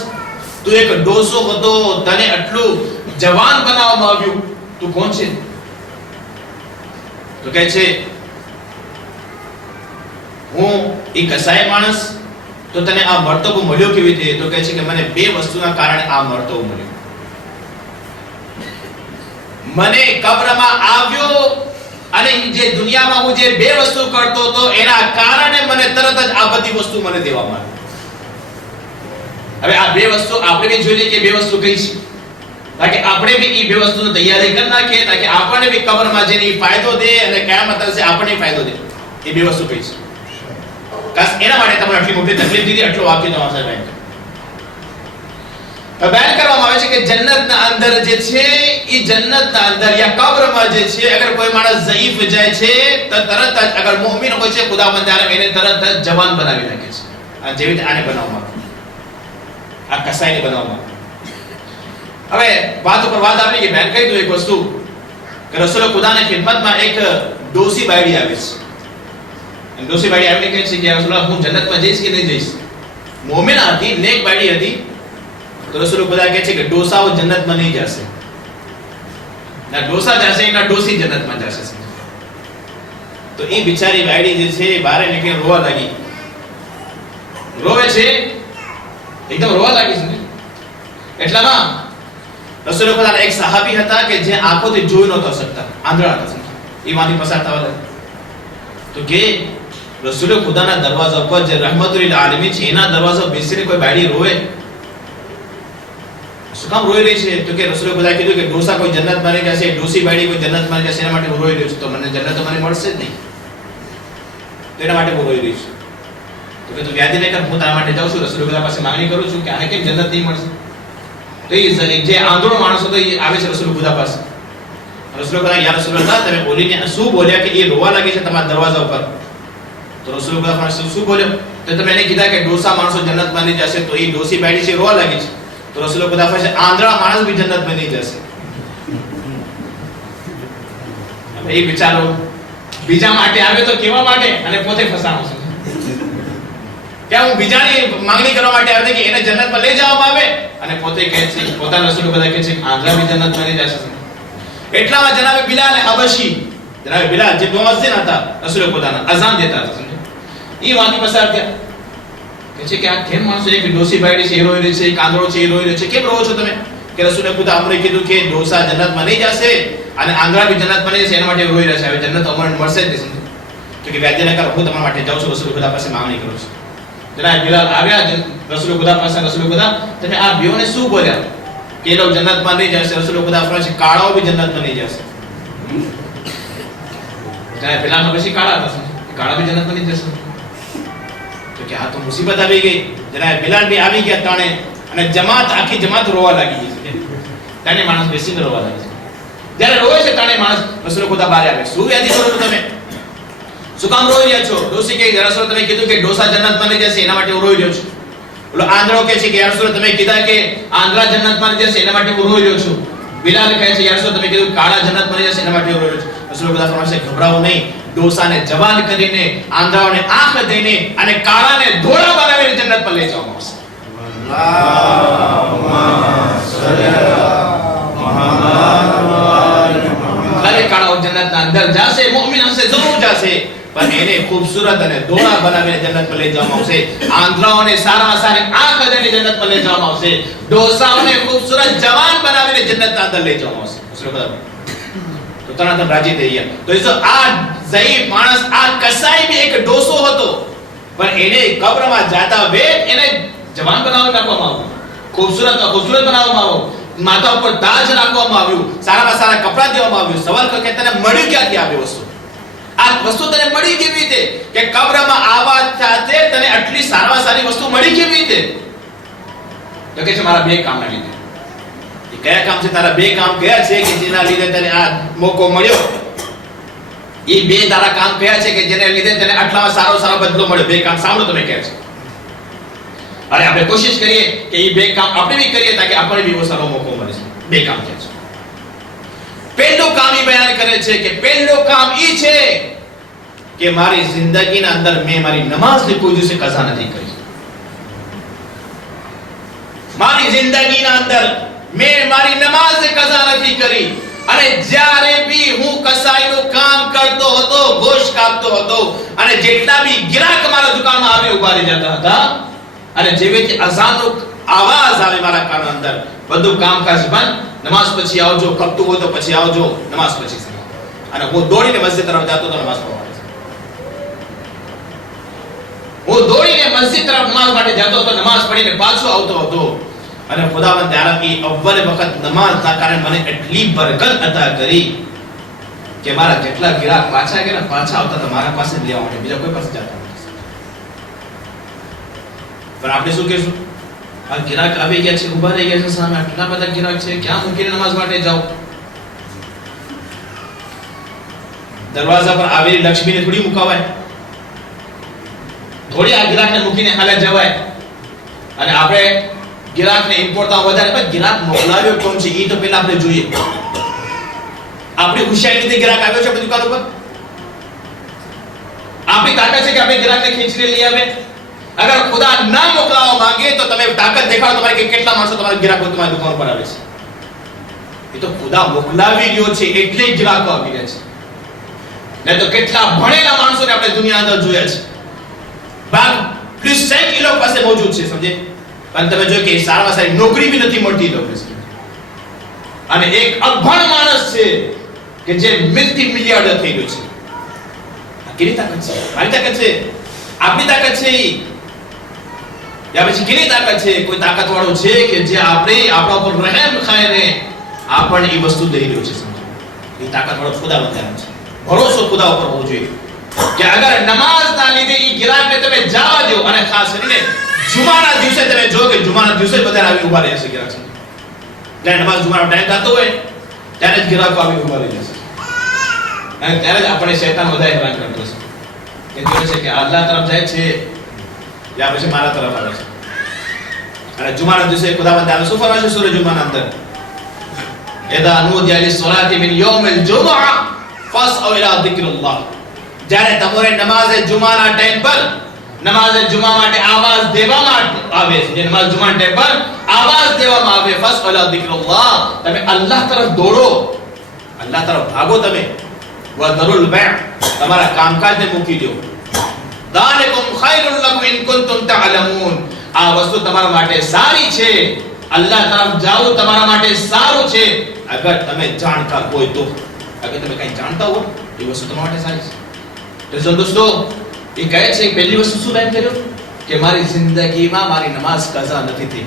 તું એક ડોસો હતો, તને આટલું જવાન બનાવવામાં આવ્યું, તું કોણ છે? તો કહે છે હું એ કસાય માણસ. તો તને આ મર્તબો મળ્યો કેવી રીતે? તો કહે છે કે મને 2 વસ્તુના કારણે આ મર્તબો મળ્યો. મને કબ્રમાં આવ્યો, અને જે દુનિયામાં હું જે 2 વસ્તુ કરતો હતો એના કારણે મને તરત જ આ બધી વસ્તુ મને દેવામાં આવી. હવે આ 2 વસ્તુ આપણે બી જોઈ લઈએ કે 2 વસ્તુ કઈ છે, તાકે આપણે બી એ 2 વસ્તુની તૈયારી કરી નાખીએ, તાકે આપણને બી કબ્રમાં જેની ફાયદો દે અને કયામત દિવસે આપણને ફાયદો દે. એ 2 વસ્તુ કઈ છે? ખાસ એના માટે તમને આટલી મોટી તકલીફ દીધી, આટલો વાક્ય તમારા સાહેબ બયાન કરવામાં આવે છે કે જન્નતના અંદર જે છે, એ જન્નતના અંદર યા કબ્રમાં જે છે, અગર કોઈ માણસ ઝઈફ જાય છે તો તરત જ, અગર મુમિન હોય છે, ખુદાવંદ આલમ એને તરત જ જવાન બનાવી નાખે છે. આ જેવી રીતે આને બનાવવામાં, આ કસાઈને બનાવવામાં. હવે વાત ઉપર વાત આવી કે બયાન કરી દો એક વસ્તુ કે રસૂલ ખુદાની ખિદમતમાં એક ડોસી બાયડી આવી છે. અને ડોસી બાયડી આવીને કહે છે કે રસૂલ હું જન્નતમાં જઈશ કે નહીં જઈશ? મોમિના હતી, નેક બાયડી હતી. તો રસૂલ ખુદા કહે છે કે ડોસાઓ જન્નતમાં નહીં જશે, ના ડોસા જશે ના ડોસી જન્નતમાં જશે. તો એ બિચારી બાયડી જે છે બહાર નીકળીને રોવા લાગી. રોવે છે, એકદમ રોવા લાગી છે. એટલામાં રસૂલ ખુદાના એક સહાબી હતા કે જે આંખોથી જોઈ નહોતા શકતા, આંધળા હતા, એ માંથી પસાર થવા લાગ્યા. તો કે રસૂલ ખુદાના દરવાજા ઉપર જે રહેમતુલ આલમીન છે એના દરવાજા બેસીને કોઈ બાયડી રોવે, શું કામ રોઈ રહી છે? તો કે રસૂલ ખુદાએ કીધું કે ડોસા કોઈ જન્નતમાં નહીં જશે, ડોસી બાયડી કોઈ જન્નતમાં નહીં જશે, એના માટે હું રોઈ રહ્યો છું. તો મને જન્નત મને મળશે જ નહીં, તો એના માટે હું રોઈ રહી છું. તો કે તું વ્યાધિ નહીં કર, હું તારા માટે જાઉં છું, રસૂલ ખુદા પાસે માંગણી કરું છું કે આને કેમ જન્નત નહીં મળશે? તો એ જે આંધળો માણસ હતો એ આવે છે રસૂલ ખુદા પાસે. રસૂલ ખુદા યા રસૂલલ્લાહ, તમે બોલીને શું બોલ્યા કે એ રોવા લાગે છે તમારા દરવાજા ઉપર? તો રસૂલ ખુદા પાસે શું બોલ્યો? તો તમે એને કીધા કે ડોસા માણસો જન્નતમાં નહીં જશે, તો એ ડોસી બાયડી છે રોવા લાગી છે. તો રસૂલ ખુદા પાસે આંધળા માણસ બી જન્નતમાં નહીં જશે. એ બિચારો બીજા માટે આવ્યો તો કેવા માટે અને પોતે ફસાણો છે કે હું બીજાની માંગણી કરવા માટે આવ્યો કે એને જન્નતમાં લઈ જવામાં આવે અને પોતે કહે છે પોતાના રસૂલ બધા કહે છે આંધળા બી જન્નતમાં લઈ જશે. એટલામાં જનાબે બિલાલ હબશી, જનાબે બિલાલ જે મુઅઝ્ઝિન હતા રસૂલ પોતાના અઝાન દેતા હતા, સમજો એ વાંકી પસાર થયા કે છે કે આ કેમ માણસો એક ડોસી બાયડી છે એ રોઈ રહી છે, એક આંધળો છે એ રોઈ રહ્યો છે, કેમ રોવો છો તમે? કે રસૂલે ખુદા અમને કીધું કે ડોસા જન્નતમાં નહીં જશે અને આંધળા બી જન્નતમાં નહીં જશે, એના માટે રોઈ રહ્યા છે. હવે જન્નત અમને મળશે જ નહીં, સમજો. તો કે વ્યાજ્યને કર, હું તમારા માટે જાઉં છું, રસૂલ ખુદા પાસે માંગણી કરું છું. જનાબ બિલાલ આવ્યા રસૂલ ખુદા પાસે. રસૂલ ખુદા તમે આ બેઓને શું બોલ્યા કે એ લોકો જન્નતમાં નહીં જશે? રસૂલ ખુદા ફરમાવે છે કાળાઓ બી જન્નતમાં નહીં જશે. જનાબ બિલાલ પછી કાળા હતા, કાળા બી જન્નતમાં નહીં જશે. તો કે આ તો મુસીબત આવી ગઈ. જનાબ બિલાલ બી આવી ગયા તાણે અને જમાત આખી જમાત રોવા લાગી ગઈ છે. તાણે માણસ બેસીને રોવા લાગે છે. જ્યારે રોવે છે તાણે માણસ રસૂલ ખુદા બહાર આવે. શું યાદી કરો છો તમે? શું કામ રોઈ રહ્યા છો? ડોસી કે રસૂલ તમે કીધું કે ડોસા જન્નતમાં નહીં જશે, એના માટે હું રોઈ રહ્યો છું. બોલો આંધળો કહે છે કે યા રસૂલ તમે કીધા કે આંધળા જન્નતમાં નહીં જશે, એના માટે હું રોઈ રહ્યો છું. બિલાલ કહે છે યા રસૂલ તમે કીધું કાળા જન્નતમાં નહીં જશે, એના માટે હું રોઈ રહ્યો છું. રસૂલ ખુદા ફરમાવે છે ગભરાઓ નહીં, ડોસાને જવાન કરીને, આંધળાઓને આંખ દઈને અને કાળાને ધોળા બનાવીને જન્નત પર લઈ જવામાં આવશે. ભલે કાળાઓ જન્નતના અંદર જશે, મુમિન હશે જરૂર જશે, પણ એને ખૂબસૂરત અને ધોળા બનાવીને જન્નત પર લઈ જવામાં આવશે. આંધળાઓને સારામાં સારી આંખ દઈને જન્નત પર લઈ જવામાં આવશે. ડોસાઓને ખૂબસૂરત જવાન બનાવીને જન્નતના અંદર લઈ જવામાં આવશે. તો તરત રાજી થઈ ગયા. તો જો આ ઝઈફ માણસ, આ કસાઈ બી એક ડોસો હતો, પણ એને કબ્રમાં જાતા વેત એને જવાન બનાવી નાખવામાં આવ્યું, ખૂબસૂરત બનાવવામાં આવ્યો, માથા ઉપર તાજ રાખવામાં આવ્યું, સારામાં સારા કપડા દેવામાં આવ્યું. સવાલ કે તને મળ્યું ક્યાંથી આ વસ્તુ? આ વસ્તુ તને મળી કેવી રીતે કે કબ્રમાં આવવા સાથે તને આટલી સારામાં સારી વસ્તુ મળી કેવી રીતે? તો કે છે મારા બે કામના લીધે. એ કયા કામ છે? તારા બે કામ કયા છે કે જેના લીધે તને આ મોકો મળ્યો? એ બે તારા કામ કયા છે કે જેને લીધે તને આટલામાં સારો બદલો મળ્યો? બે કામ સાંભળો તમે કહે છે. અરે આપણે કોશિશ કરીએ કે એ બે કામ આપણે બી કરીએ તાકે આપણે બી સારો મોકો મળે. બે કામ છે. પહેલું કામ એ બયાન કરે છે કે પહેલું કામ એ છે કે મારી જિંદગીના અંદર મેં મારી નમાઝની કોઈ દિવસે કઝા નથી કરી. મારી જિંદગીના અંદર મેં મારી નમાઝની કઝા નથી કરી. અને જ્યારે બી હું કસાઈનું કામ કરતો હતો, ગોશ કાપતો હતો, અને જેટલા બી ગિરાક મારા દુકાનમાં આવે ઉભા રહી જતા હતા, અને જેવી અઝાનનો આવાજ આવે મારા કાન અંદર, બધું કામકાજ બંધ, નમાઝ પછી આવજો, કપતું હોય તો પછી આવજો, નમાઝ પછી. અને હું દોડીને મસ્જિદ તરફ જતો હતો નમાઝ પઢવા. હું દોડીને મસ્જિદ તરફ નમાઝ માટે જતો હતો, નમાઝ પઢીને પાછો આવતો હતો. અને ખુદાવંદ તારા કી અવ્વલ વખત નમાઝના કારણે મને એટલી બરકત અતા કરી કે મારા જેટલા ગિરાક પાછા ગયા, પાછા આવતા તો મારા પાસે લેવા માટે, બીજા કોઈ પાસે જતા નથી. પણ આપણે શું કહેશું? આ ગિરાક આવી ગયા છે, ઊભા રહી ગયા છે સામે, આટલા બધા ગિરાક છે, ક્યાં મૂકીને નમાઝ માટે જાવ? દરવાજા પર આવેલી લક્ષ્મીને થોડી મુકાવાય, થોડી આ ગિરાકને મૂકીને હાલે જવાય. અને આપણે ગિરાકને ઇમ્પોર્ટતા વધારે, પણ ગિરાક મોકલાવ્યો કોણ છે એ તો પહેલા આપણે જોઈએ. આપણી ખુશાઈ રીતે ગિરાક આવ્યો છે આપણી દુકાન ઉપર? આપણી તાકાત છે કે આપણે ગિરાકને ખેંચીને લઈ આવે? અગર ખુદા ના મોકલાવા માંગે તો તમે તાકાત દેખાડો તમારે કે કેટલા માણસો તમારા ગિરાકો તમારી દુકાન પર આવે છે. એ તો ખુદા મોકલાવી ગયો છે એટલે ગિરાકો આવી રહ્યા છે. નહીં તો કેટલા ભણેલા માણસોને આપણે દુનિયા અંદર જોયા છે, બાગ પ્લસ 100 કિલો પાસે મોજૂદ છે, સમજે? પણ તમે જો કે સારામાં સારી નોકરી બી નથી મળતી લોકો. અને એક અભણ માણસ છે કે જે મિલતી મિલિયાર્ડર થઈ ગયો છે. આ કેની તાકાત છે? મારી તાકાત છે? આપણી તાકાત છે? યા પછી કેની તાકાત છે? કોઈ તાકાત વાળો છે કે જે આપણે આપણા ઉપર રહેમ ખાઈને આપણને એ વસ્તુ દઈ રહ્યો છે, સમજો? એ તાકાત વાળો ખુદાવંદ છે. ભરોસો ખુદા ઉપર હોવો જોઈએ કે અગર નમાઝના લીધે એ ગિરાકને તમે જવા દો. અને ખાસ કરીને જુમાના દિવસે તમે જો કે જુમાના દિવસે બધા આવી ઉભા રહે છે ગિરાક. જ્યારે નમાઝ જુમાનો ટાઈમ થતો હોય ત્યારે જ ગિરાકો આવી ઉભા રહી જશે. અને ત્યારે જ આપણે શૈતાન વધારે હેરાન કરતો છે કે જોડે છે કે અલ્લાહ તરફ જાય છે યા પછી મારા તરફ આવે છે. અને જુમાના દિવસે ખુદાવંદ તાala શું ફરમાવે છે સૂરહ જુમાના અંદર? ઇદા નુદિયા લિસ્સલાતિ મિન યૌમિલ જુમઆ ફસઅવ ઇલા ધિક્રિલ્લાહ. જ્યારે તમારે નમાઝે જુમાના ટાઈમ પર નમાઝે જુમા માટે આવાજ દેવામાં આવે છે, નમાઝ જુમાના ટાઈમ પર આવાજ દેવામાં આવે ફસઅવ ઇલા ધિક્રિલ્લાહ, તમે અલ્લાહ તરફ દોડો, અલ્લાહ તરફ ભાગો. તમે વદરુલ બૈ, તમારા કામકાજને મૂકી દો. દાલિકુમ ખૈરુલ લકુમ ઇન કુંતુમ તઅલમૂન. આ વસ્તુ તમારા માટે સારી છે. અલ્લાહ તરફ જાઓ તમારા માટે સારું છે, અગર તમે જાણતા હોય તો. અગર તમે કંઈ જાણતા હો એ વસ્તુ તમારા માટે સારી છે. તો દોસ્તો, એ કહે છે પહેલી વસ્તુ શું બેન કર્યો કે મારી જિંદગીમાં મારી નમાઝ કઝા નથી થઈ.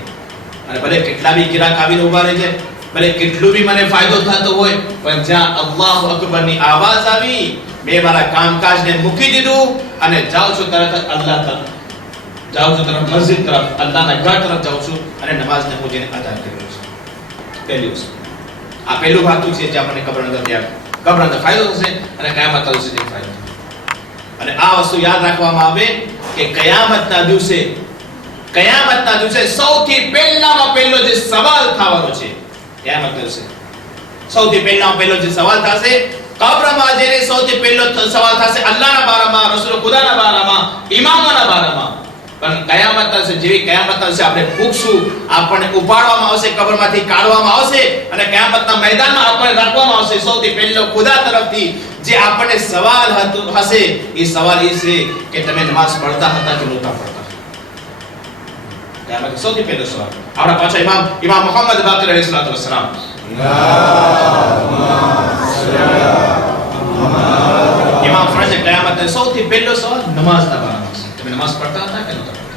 અને ભલે કેટલા બી ગિરાક આવીને ઊભા રહે છે, ભલે કેટલું બી મને ફાયદો થતો હોય, પણ જ્યાં અલ્લાહુ અકબરની આવાજ આવી, મેં મારા કામકાજને મૂકી દીધું અને જાઉં છું તરત અલ્લાહ તરફ, જાઉં છું તરફ મસ્જિદ તરફ, અલ્લાહના ઘર તરફ જાઉં છું અને નમાઝને હું જેને અદા કરું છું. પહેલી વસ્તુ આ પહેલું વાતું છે જે આપણને કબર અંદર ફાયદો થશે અને કયામત દિવસે જે ફાયદો. અને આ વસ્તુ યાદ રાખવામાં આવે કે કયામતના દિવસે સૌથી પહેલામાં પહેલો જે સવાલ થવાનો છે, કયામતના દિવસે સૌથી પહેલામાં પહેલો જે સવાલ થશે કબ્રમાં જઈને સૌથી પહેલો સવાલ થશે અલ્લાહના બારામાં, રસૂલ ખુદાના બારામાં, ઇમામોના બારામાં. પણ કયામતના દિવસે જેવી કયામતના દિવસે આપણે પૂછશું, આપણને ઉપાડવામાં આવશે, કબરમાંથી કાઢવામાં આવશે અને કયામતના મેદાનમાં આપણને રાખવામાં આવશે. સૌથી પહેલો ખુદા તરફથી જે આપણને સવાલ હશે એ સવાલ એ છે કે તમે નમાઝ પડતા હતા કે નહોતા પડતા. કયામતનો સૌથી પહેલો સવાલ. આપણા પાછા ઇમામ મુહમ્મદ બાકર અલૈહિસ્સલાતુ વસ્સલામ, ઇમામ ફરજ કયામતનો સૌથી પહેલો સવાલ નમાઝના બારામાં છે. તમે નમાઝ પડતા હતા કે નહોતા પડતા?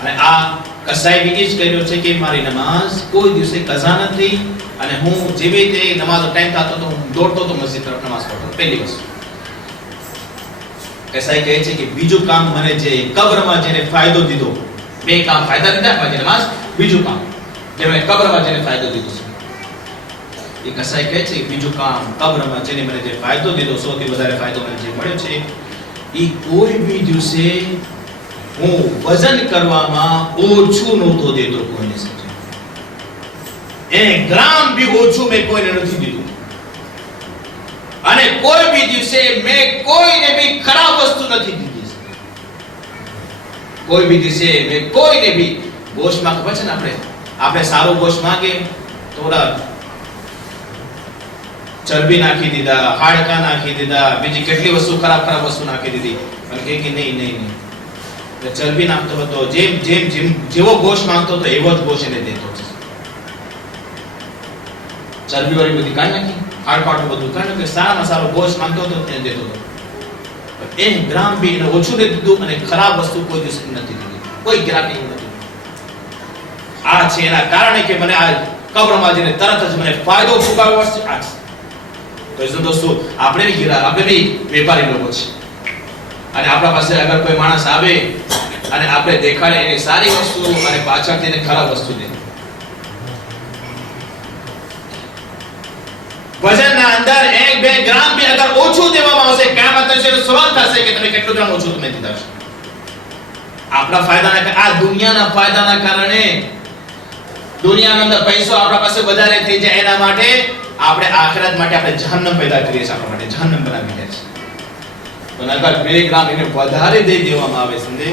અને આ કસાઈ બી જ કહ્યું છે કે મારી નમાઝ કોઈ દિવસે કઝા નથી અને હું જેવી રીતે નમાઝનો ટાઈમ થતો તો હું દોડતો તો મસ્જિદ તરફ નમાઝ પડતો. પહેલી વસ્તુ કસાઈ કહે છે કે બીજું કામ મને જે કબ્રમાં જેને ફાયદો દીધો, બે કામ ફાયદા દીધા, મારી નમાઝ, બીજું કામ જે મને કબ્રમાં જેને ફાયદો દીધો છે. એ કસાઈ કહે છે બીજું કામ કબ્રમાં જેને મને જે ફાયદો દીધો, સૌથી વધારે ફાયદો મને જે મળ્યો છે, એ કોઈ બી દિવસે હું વજન કરવામાં ઓછું નહોતો દેતો કોઈને સાથે. 1 ગ્રામ બી ઓછું મેં કોઈને નથી દીધું. અને કોઈ બી દિવસે મેં કોઈને બી ખરાબ વસ્તુ નથી દીધી. કોઈ બી દિવસે મેં કોઈને બી ગોશમાં ખબર છે ને, આપણે સારું ગોશ માંગે થોડા ચરબી નાખી દીધા, હાડકા નાખી દીધા, બીજી કેટલી વસ્તુ ખરાબ વસ્તુ નાખી દીધી, પણ કે નહીં ચરબી નાખતો હતો, જેવો ગોશ માંગતો હતો એવો જ ગોશ એને દેતો. ચરબી વાળી બધી કાઢી નાખી, હાડપાડું બધું કાઢી નાખી, સારામાં સારો ગોશ માંગતો હતો તેને દેતો હતો. 1 ગ્રામ બી એને ઓછું દે દીધું અને ખરાબ વસ્તુ કોઈ દિવસ નથી દીધી, કોઈ ગ્રાહક એવું નથી. આ છે એના કારણે કે મને આ કબ્રમાં જઈને તરત જ મને ફાયદો ભોગવવો છે. આ તો દોસ્તો, આપણે બી વેપારી લોકો છે અને આપણા પાસે અગર કોઈ માણસ આવે અને આપણે દેખાડે એની સારી વસ્તુ અને પાછળથી એને ખરાબ વસ્તુ દે, વજનના અંદર 1-2 ગ્રામ બી અગર ઓછું દેવામાં આવશે, કયામત દિવસે સવાલ થશે કે તમે કેટલું ગ્રામ ઓછું તમે દીધા છે. આપણા ફાયદાના, આ દુનિયાના ફાયદાના કારણે, દુનિયાના અંદર પૈસો આપણા પાસે વધારે થઈ જાય એના માટે આપણે આખિરત માટે આપણે જહન્નમ પેદા કરીએ છીએ, આપણા માટે જહન્નમ બનાવી દે છે. પણ અગર 2 ગ્રામ એને વધારે દઈ દેવામાં આવે સમજે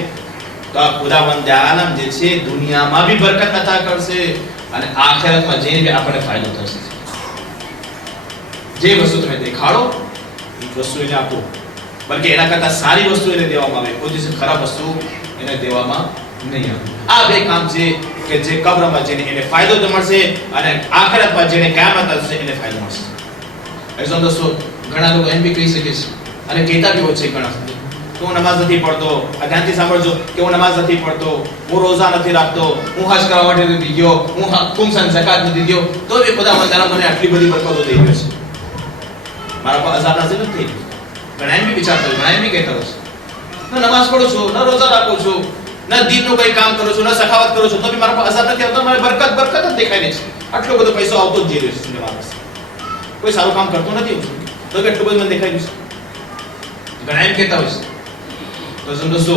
તો આ ખુદાવંદ આલમ જે છે દુનિયામાં બી બરકત અતા કરશે અને આખિરતમાં જઈને બી આપણને ફાયદો થશે. જે વસ્તુ તમે દેખાડો એ વસ્તુ એને આપો, બલકે એના કરતા સારી વસ્તુ એને દેવામાં આવે, કોઈ દિવસ ખરાબ વસ્તુ એને દેવામાં નહીં આવે. આ 2 કામ છે કે જે કબ્રમાં જઈને એને ફાયદો મળશે અને આખિરતમાં જઈને કયામત આવશે એને ફાયદો મળશે. એસો દોસ્તો, ઘણા લોકો એમ બી કહી શકે છે અને કહેતા બી હોય છે ઘણા કે હું નમાઝ નથી પડતો. આ ધ્યાનથી સાંભળજો કે હું નમાઝ નથી પડતો, હું રોઝા નથી રાખતો, હું હજ કરવા માટે નથી ગયો, હું ખુમસન ઝકાત નથી ગયો, તો બી ખુદાવંદ આલમ મને આટલી બધી બરકતો દઈ રહ્યો છે, મારા પર અઝાબ નાઝિલ નથી થઈ. ઘણા એમ બી વિચારતા હોય, ઘણા એમ બી કહેતા હોય હું નમાઝ પડું છું, ન રોઝા રાખું છું, ન દીનનું કોઈ કામ કરું છું, ન સખાવત કરું છું, તો બી મારા પર અઝાબ નથી આવતો, મારે બરકત જ દેખાય છે. આટલો બધો પૈસો આવતો જ જઈ રહ્યો છે મારા, કોઈ સારું કામ કરતો નથી તો કેટલું બધું મને દેખાય છે. ઘણા એમ કહેતા હોય છે. તો દોસ્તો,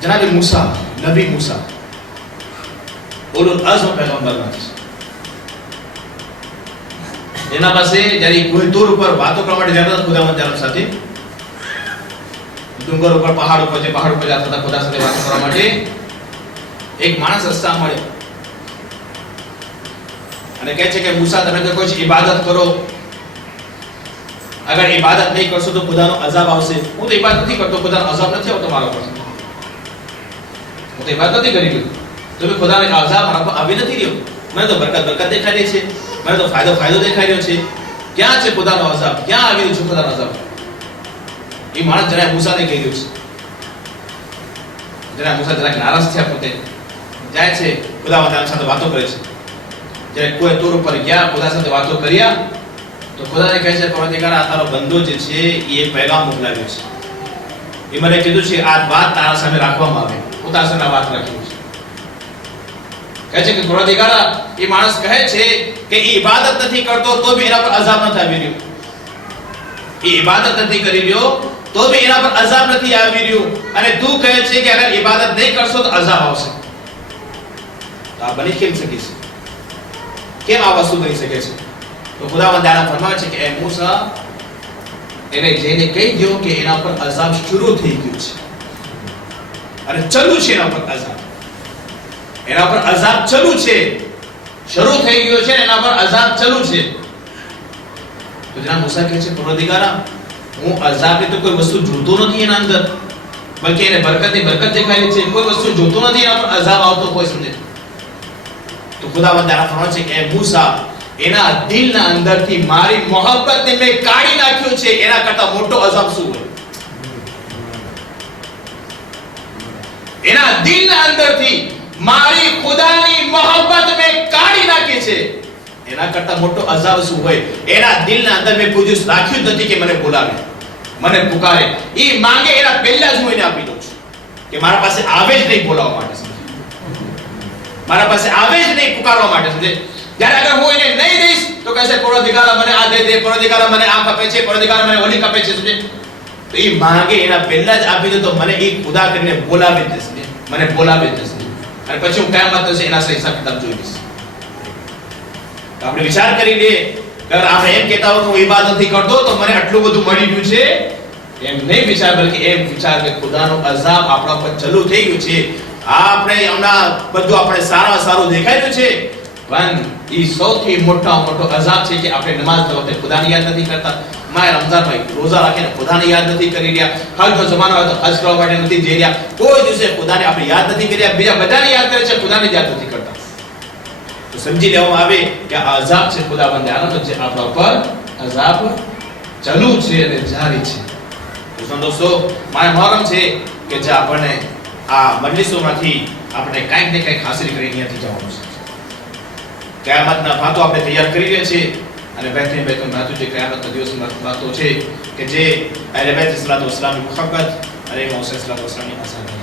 જનાબ મૂસા, નબી મૂસા ઉલુલ અઝમ પૈગંબરમાંથી એના પાસે જ્યારે કોઈ દૂર ઉપર વાતો કરવા માટે જતા હતા ખુદાવંદ જાનમ સાથે, ડુંગર ઉપર પહાડ ઉપર જતા હતા ખુદા સાથે વાતો કરવા માટે, એક માણસ રસ્તા મળ્યો અને કહે છે કે મૂસા તમે તો કોઈ ઇબાદત કરો, અગર ઇબાદત નહીં કરશો તો ખુદાનો અઝાબ આવશે. હું તો ઇબાદત નથી કરતો, ખુદાનો અઝાબ નથી આવતો મારા પર, હું તો ઇબાદત નથી કરી રહ્યો, તો ખુદાનો અઝાબ મારા પર આવી નથી રહ્યો. મને તો બરકત દેખાઈ રહી છે, મને તો ફાયદો દેખાઈ રહ્યો છે. ક્યાં છે ખુદાનો અઝાબ? ક્યાં આવી રહ્યો છે ખુદાનો અઝાબ? એ માણસ જરા મૂસાને કહી રહ્યો છે. જરા મૂસા જરાક નારાજ થયા, પોતે જાય છે ખુદાવંદ સાથે વાતો કરે છે. જ્યારે કોઈ તોર ઉપર ગયા, ખુદા સાથે વાતો કર્યા, તો ખુદાને કહે છે પરવરદિગાર આ તારો બંદો જે છે એ પેગામ મોકલાવ્યો છે, એ મને કીધું છે આ વાત તારા સામે રાખવામાં આવે, હું તારા સામે વાત રાખી છે. કહે છે કે પરવરદિગાર એ માણસ કહે છે કે એ ઇબાદત નથી કરતો તો બી એના પર અઝાબ નથી આવી રહ્યો, એ ઇબાદત નથી કરી રહ્યો તો બી એના પર અઝાબ નથી આવી રહ્યો, અને તું કહે છે કે અગર ઇબાદત નહીં કરશો તો અઝાબ આવશે. તો આ બની કેમ શકે છે? કેમ આ વસ્તુ બની શકે છે? તો ખુદાવંદ આના ફરમાવે છે કે એ મૂસા એને જઈને કહી દો કે એના પર અઝાબ શરૂ થઈ ગયું છે અને ચાલુ છે, એના પર અઝાબ ચાલુ છે, શરૂ થઈ ગયો છે, એના પર અઝાબ ચાલુ છે. તો જરા મૂસા કહે છે પરવરદિગાર હું અઝાબની તો કોઈ વસ્તુ જોતો નથી એના અંદર, બલકે એને બરકતની બરકત દેખાય છે, કોઈ વસ્તુ જોતો નથી એના પર અઝાબ આવતો કોઈ સમજે. તો ખુદાવંદ આના ફરમાવે છે કે એ મૂસા એના દિલના અંદરથી મારી મોહબ્બતને મેં કાઢી નાખ્યું છે, એના કરતા મોટો અઝાબ શું હોય? એના દિલના અંદરથી મારી ખુદાની મોહબ્બત મેં કાઢી નાખી છે, એના કરતા મોટો અઝાબ શું હોય? એના દિલના અંદર મેં કોઈ દિવસ રાખ્યું જ નથી કે મને બોલાવે, મને પુકારે, એ માંગે એના પહેલા જ હું એને આપી દઉં છું કે મારા પાસે આવે જ નહીં બોલાવવા માટે, મારા પાસે આવે જ નહીં પુકારવા માટે. સમજે? જ્યારે અગર હું એને નહીં દઈશ તો કહેશે પરવરદિગાર મને આ દે દે, પરવરદિગાર મને આ કપે છે, પરવરદિગાર મને ઓલી કપે છે. સમજે? તો એ માંગે એના પહેલા જ આપી દો તો મને એ ખુદા કરીને બોલાવી દેશે, મને બોલાવી દેશે, અને પછી હું કયામત થશે એના હિસાબ કિતાબ જોઈ લઈશ. તો આપણે વિચાર કરી લે કે આપણે એમ કહેતા હોય હું ઇબાદત નથી કરતો તો મને આટલું બધું મળી ગયું છે, એમ નહીં વિચાર, બલકે એમ વિચાર કે ખુદાનો અઝાબ આપણા પર ચાલુ થઈ ગયું છે. આપણે હમણાં બધું આપણે સારું દેખાયું છે, પણ એ સૌથી મોટો અઝાબ છે કે આપણે નમાઝ વખતે ખુદાને યાદ નથી કરતા, માય રમઝાનમાં રોઝા રાખીને ખુદાને યાદ નથી કરી રહ્યા, હજનો જમાનો હોય તો હજ કરવા માટે નથી જઈ રહ્યા, કોઈ દિવસે ખુદાને આપણે યાદ નથી કર્યા, બીજા બધાને યાદ કરે છે, ખુદાને યાદ નથી કરતા. તો સમજી લેવામાં આવે કે આ અઝાબ છે ખુદાવંદ આનો જે આપણા પર અઝાબ ચાલુ છે અને જારી છે. દોસ્તો મારા મહોરમ છે કે જે આપણને આ મજલિસોમાંથી આપણે કંઈક ને કંઈક હાસિલ કરીને અહીંયાથી જવાનું છે. કયામતના વાતો આપણે તૈયાર કરી રહ્યા છીએ, અને બહેતરીન વાતો જે કયામતના દિવસની વાતો છે કે જે અહેલે બેત સલાતો વસલામની મુહબ્બત અને ઇમામ હુસૈન સલાતો વસલામની આઝાદી.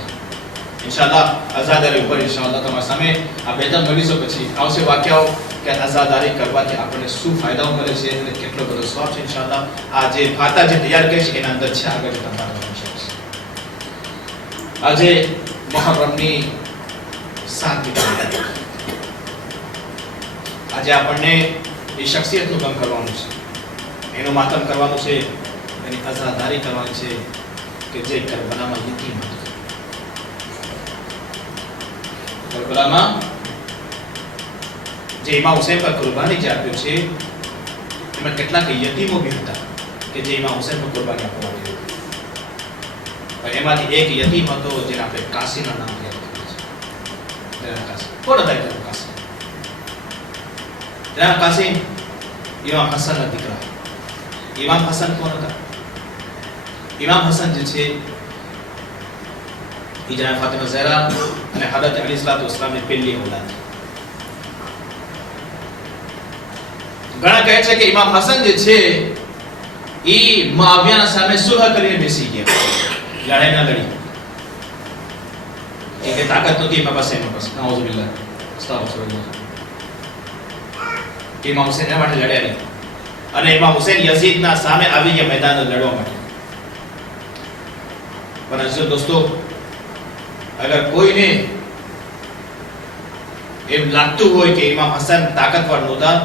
ઇન્શાઅલ્લાહ આઝાદારી ઉપર ઇન્શાઅલ્લાહ તમારા સામે આ બે ત્રણ મજલિસો પછી આવશે વાક્યાઓ કે આઝાદારી કરવાથી આપણને શું ફાયદાઓ મળે છે અને કેટલો બધો સ્વાબ છે. ઇન્શાઅલ્લાહ આ જે વાર્તા જે તૈયાર કરી છે એના અંદર છે આગળ તમારા આજે મુહર્રમની 7મી તારીખ, આજે આપણને એ શખ્સિયતનું કામ કરવાનું છે, એનું માતમ કરવાનું છે, એની આઝાદારી કરવાની છે કે જે કરબલામાં યતીમ હતા. કરબલામાં જે ઇમામ હુસૈન પર કુરબાની જે આપ્યો છે એમાં કેટલાક યતીમો બી હતા કે જે ઇમામ હુસૈન પર કુરબાની આપવા આવી. પણ એમાંથી એક યતીમ હતો જેને આપણે કાસીના નામ યાદ કરીએ છીએ. કોણ હતા જનાબ કાસીમ? જનાબ કાસીમ ઇમામ હસનના દીકરા. ઇમામ હસન કોણ હતા? ઇમામ હસન જે છે એ જનાબ ફાતિમા ઝહરા અને હઝરત અલી સલાતો વસલામની પહેલી ઔલાદ. ઘણા કહે છે કે ઇમામ હસન જે છે એ મુઆવિયાના સામે સુલહ કરીને બેસી ગયા, લડાઈ ના લડી કે તાકાત નહોતી એમાં પાસે નાઉઝુબિલ્લાહ અસ્તાગફિરુલ્લાહ. ઇમામ હુસૈન એના માટે લડ્યા નહીં, અને ઇમામ હુસૈન યઝીદના સામે આવી ગયા મેદાનમાં લડવા માટે. પણ દોસ્તો અગર કોઈને એમ લાગતું હોય કે ઇમામ હસન તાકાતવર નહોતા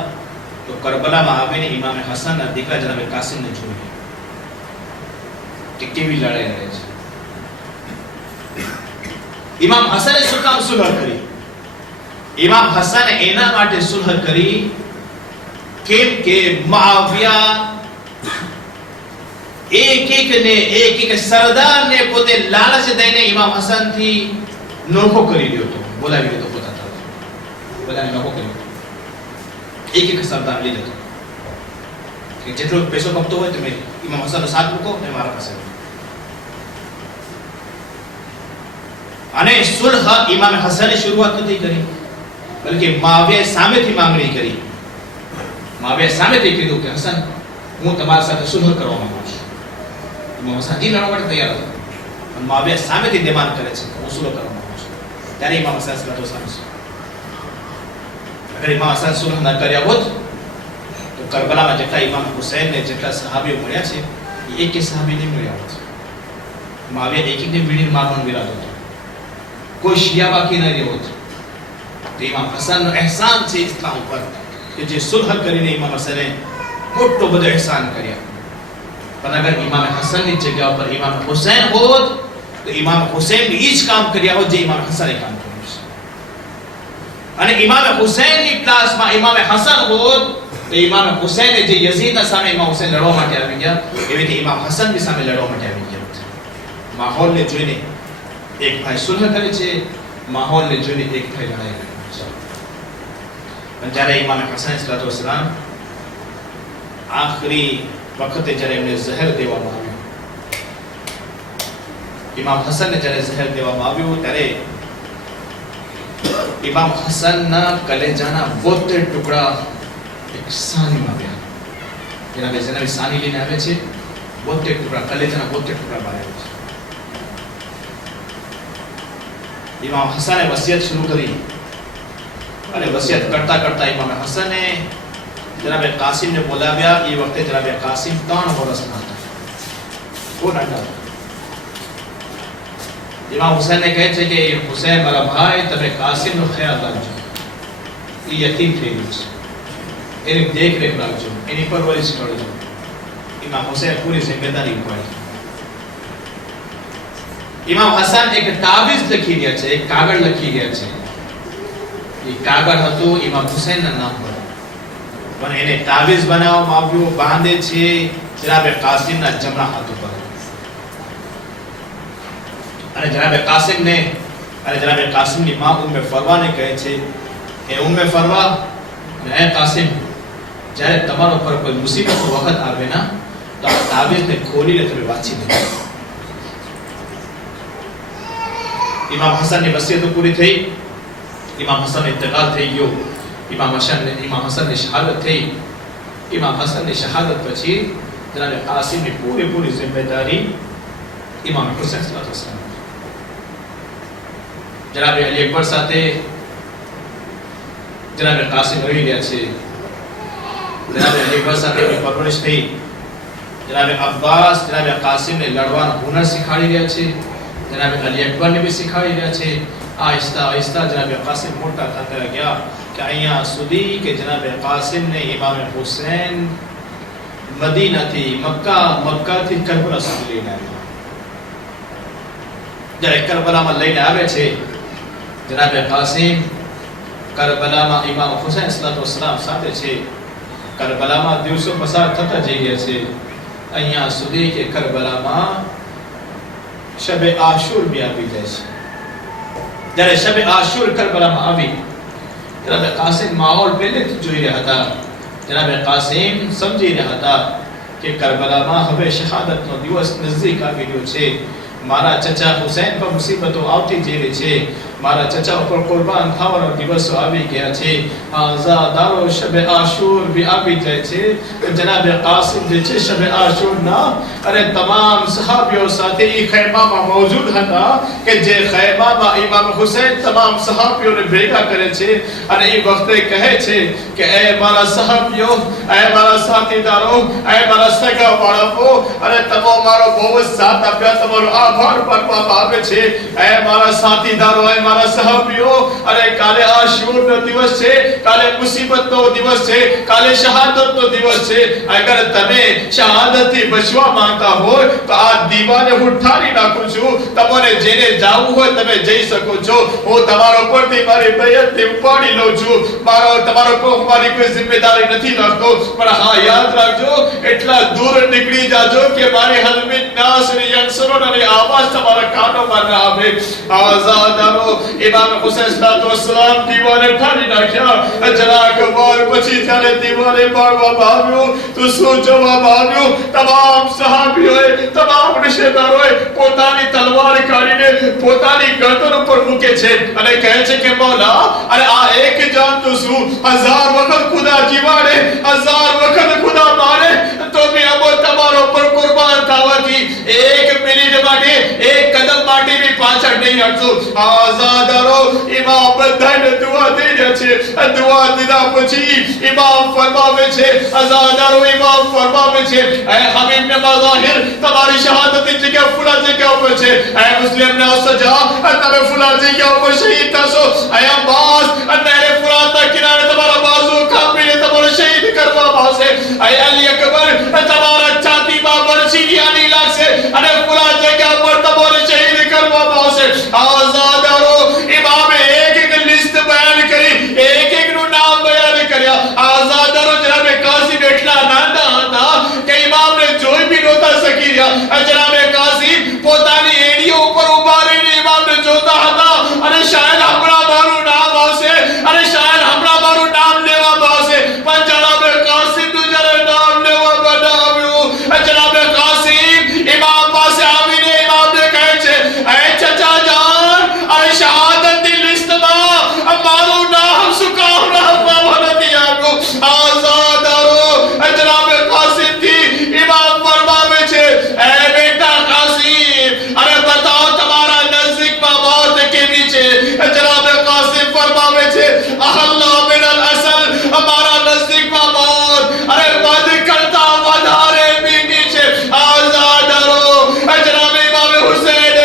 તો કરબલામાં આવીને ઇમામ હસનના દીકરા જનાબે કાસિમને જોયું કે કેવી લડાઈ રહે છે. ઇમામ હસને શું કામ સુલહ કરી? ઇમામ હસને એના માટે સુલહ કરી કેમ કે મુઆવિયા એક સરદારને પોતે લાલચ દઈને ઇમામ હસન થી નોખો કરી દીધો હતો, બોલાવી દીધો પોતાના બધાને નોખો કર્યો. એક સરદાર લઈ જતો કે જેટલો પૈસો કપતો હોય તમે ઇમામ હસનનો સાથ મૂકો ને મારા પાસે. અને સુલહ ઇમામ હસને શરૂઆત નથી કરી, બલકે મુઆવિયા સામેથી માંગણી કરી. મુઆવિયા સામેથી કીધું કે હસન, હું તમારા સાથે સુલહ કરવા માંગુ છું. ઇમામ હસન જી લડવા માટે તૈયાર હતા, અને મુઆવિયા સામેથી ડિમાન્ડ કરે છે હું સુલહ કરવા માંગુ છું. ત્યારે ઇમામ હસન સલાતો સલામ, અગર ઇમામ હસન સુલહ ન કર્યા હોત તો કરબલામાં જેટલા ઇમામ હુસૈન ને જેટલા સહાબીઓ મળ્યા છે એ એક સહાબી નહીં મળ્યા હોત. મુઆવિયા એક એકને વીણીને મારવાનો વિરાદ હતો, કોઈ શિયા બાકી ન રહ્યો હોત. તો ઇમામ હસનનો અહેસાન છે ઇસ્લામ પર કે જે સુલહ કરીને ઇમામ હસને મોટો બધો અહેસાન કર્યા. પણ અગર ઇમામ હસનની જગ્યા પર ઇમામ હુસૈન હોત તો ઇમામ હુસૈન એ જ કામ કર્યા હોત જે ઇમામ હસને કામ કર્યું છે. અને ઇમામ હુસૈનની પ્લાસમાં ઇમામ હસન હોત તો ઇમામ હુસૈને જે યઝીદના સામે ઇમામ હુસૈન લડવા માટે આવી ગયા, એવી રીતે ઇમામ હસનની સામે લડવા માટે આવી ગયા. માહોલને જોઈને એક ભાઈ સુલહ કરે છે, માહોલને જોઈને એક ભાઈ લડાઈ કરે છે. પણ જ્યારે ઇમામ હસન સલાતો સલામ આખરી વખતે જ્યારે એમને ઝહેર દેવામાં આવ્યું, ઇમામ હસનને જ્યારે ઝહેર દેવામાં આવ્યું ત્યારે ઇમામ હસનના કલેજાના 72 ટુકડા એક સાનીમાં આવ્યા. જેના બે જનાબે સાની લઈને આવે છે, 72 ટુકડા કલેજાના 72 ટુકડા બહાર આવ્યા છે. ઇમામ હસને વસિયત શરૂ કરી અને વસિયત કરતા કરતા ઇમામ હસને જનાબે કાસિમને બોલાવ્યા. એ વખતે જનાબે કાસિમ 3 વર્ષના હતા, કોણ હતા. ઇમામ હુસૈનને કહે છે કે હુસૈન મારા ભાઈ, તમે કાસિમનો ખ્યાલ રાખજો, એ યતીમ થઈ ગયું છે, એની દેખરેખ રાખજો, એની પરવરિશ કરજો. ઇમામ હુસૈન પૂરી જિમ્મેદારી ઉપાડી. ઇમામ હસન એક તાવીઝ લખી ગયા છે, એક કાગળ લખી ગયા છે. એ કાગળ હતું ઇમામ હુસૈનના નામ પર, પણ એને તાવીઝ બનાવવામાં આવ્યું, બાંધે છે જનાબે કાસિમના જમણા હાથ ઉપર. અને જનાબે કાસિમને અને જનાબે કાસિમની માં ઉમ્મે ફરવાને કહે છે કે ઉમ્મે ફરવા, અને હે કાસિમ, જ્યારે તમારો પર કોઈ મુસીબતનો વખત આવે ના તો આ તાવીઝને ખોલીને તમે વાંચી લો. ઇમામ હસનની વસિયત પૂરી થઈ, ઇમામ હસન ઇંતકાલ થઈ ગયો, ઇમામ હસનની શહાદત થઈ. ઇમામ હસનની શહાદત પછી જનાબે કાસિમની પૂરી જિમ્મેદારી ઇમામ હુસૈન સલાતો સલામ, જનાબે અલી અકબર સાથે જનાબે કાસિમ રહી રહ્યા છે. જનાબે અલી અકબર સાથે પરવરિશ થઈ. જનાબે અબ્બાસ જનાબે કાસિમને લડવાનો હુનર શીખવાડી રહ્યા છે, જનાબે અલી અકબરને भी શીખવાડી રહ્યા છે. આહિસ્તા આહિસ્તા જનાબે કાસિમ મોટા થતા ગયા કે અહીંયા સુધી કે જનાબે કાસિમને ઇમામ હુસૈન મદીનાથી મક્કાથી કરબલા સુધી લઈને આવ્યા. જ્યારે કરબલામાં લઈને આવે છે જનાબે કાસિમ, કરબલામાં ઇમામ હુસૈન સલાતો સલામ સાથે છે. કરબલામાં દિવસો પસાર થતા જઈ રહ્યા છે, અહીંયા સુધી કે કરબલામાં શબે આશુર भी આવી જાય છે. જ્યારે શબે આશુર કરબલામાં આવી, જનાબે કાસિમ માહોલ પહેલેથી જોઈ રહ્યા હતા. જનાબે કાસિમ સમજી રહ્યા હતા કે કરબલામાં હવે શહાદતનો દિવસ નજદીક આવી રહ્યો છે. મારા ચચા હુસૈન પર મુસીબતો આવતી જઈ રહી છે, મારા ચચા ઉપર કુરબાન થવાનો દિવસો આવી ગયા છે. આઝાદારો શબે આશુર भी આવી જાય છે. જનાબે કાસિમ જે છે શબે આશુરના અને તમામ સહાબીઓ સાથે એ ખૈમામાં મૌજૂદ હતા કે જે ખૈમામાં ઇમામ હુસૈન તમામ સહાબીઓને ભેગા કરે છે અને એ વખતે કહે છે કે એ મારા સહાબીઓ, એ મારા સાથીદારો, એ મારા સગા બાળકો, અને તમે મારો બહુ જ સાથ આપ્યા, તમારો આભાર માનવામાં આવે છે. એ મારા સાથીદારો, એ મારા સહાબીઓ, અને કાલે આશુરનો દિવસ છે, કાલે મુસીબતનો દિવસ છે, કાલે શહાદતનો દિવસ છે. અગર તમે શહાદતથી બચવા માંગતા હોય તો આ દીવાને હું ઠારી નાખું છું. તમારે જેને જાવું હોય તમે જઈ શકો છો. હું તમારો પરથી મારી પ્રયત્ન ઉપાડી લઉં છું. તમારો પર મારી કોઈ જિમ્મેદારી નથી રાખતો. પણ હા, યાદ રાખજો, એટલા દૂર નીકળી જાજો કે મારી હલમિત નાસ ને યંસરો ને આવાજ તમારા કાનોમાં ના આવે. આઝાદારો ઇમામ હુસૈન સલામ દીવાને ઠારી નાખ્યા. જરાક વાર પછી જ્યારે દીવાને પાડવામાં આવ્યો તો શું જવાબ આવ્યો? તમામ સહાબીઓએ, તમામ રિશ્તેદારોએ પોતાની તલવાર કાઢીને પોતાની ગરદન ઉપર મૂકે છે અને કહે છે કે મૌલા, અરે આ એક જાન તો શું, 1000 વખત ખુદા જીવાડે, 1000 વખત ખુદા મારે તો બી અમો તમારો પર કુરબાન થવાથી એક મિનિટ માટે, એક કદમ માટે બી પાછળ નહીં હટશું. આઝાદારો ઇમામ બધાને દુઆ દઈ રહ્યા છે. દુઆ દીધા પછી ઇમામ ફરમાવે છે, આઝાદારો ઇમામ ફરમાવે છે, એ હબીબ ને મઝાહિર, તમારી શહાદતની જગ્યા ફુલા જગ્યા ઉપર છે. એ મુસ્લિમ ને સજા, તમે ફુલા જગ્યા ઉપર શહીદ થશો. એ અબ્બાસ, નહેરે ફુરાતના કિનારે તમારા બાજુ કાપીને તમારો શહીદ કરવામાં આવશે. એ અલી અકબર, તમારા છાતીમાં બરછીની આની લાગશે અને ફુલા જગ્યા પર તમારે શહીદ કરવામાં આવશે. આઝાદારો ઇમામે એક એક લિસ્ટ બયાન કરી, એક એક નું નામ બયાન કર્યા. આઝાદારો જનાબે કાસિમ એટલા નાના હતા કે ઇમામને જોઈ બી નહોતા શકી રહ્યા. જનાબે કાસિમ પોતાની એડીઓ ઉપર ઉભા રહીને ઇમામને જોતા હતા અને શાયદ હમણાં મારું નામ આવશે અને શાયદ હમણાં મારું નામ લેવામાં આવશે. પણ જનાબે કાસિમ નું જ્યારે નામ લેવામાં ન આવ્યું, જનાબે કાસિમ ઇમામ પાસે આવીને ઇમામને કહે છે, એ ચચા જાન, અરે શહાદતની લિસ્ટમાં મારું નામ શું કામ રાખવામાં નથી આવ્યું? આઝાદારો જનાબે કાસિમ થી ઇમામ ફરમાવે છે, એ બેટા કાસિમ, અરે બતાઓ તમારા નજદીકમાં મૌત કેવી છે? જનાબે કાસિમ ફરમાવે છે, અહલ્લા મિનલ અસલ, અમારા નજદીકમાં મૌત અરે બદ કરતા વધારે મીઠી છે. આઝાદારો જનાબે ઇમામ હુસૈન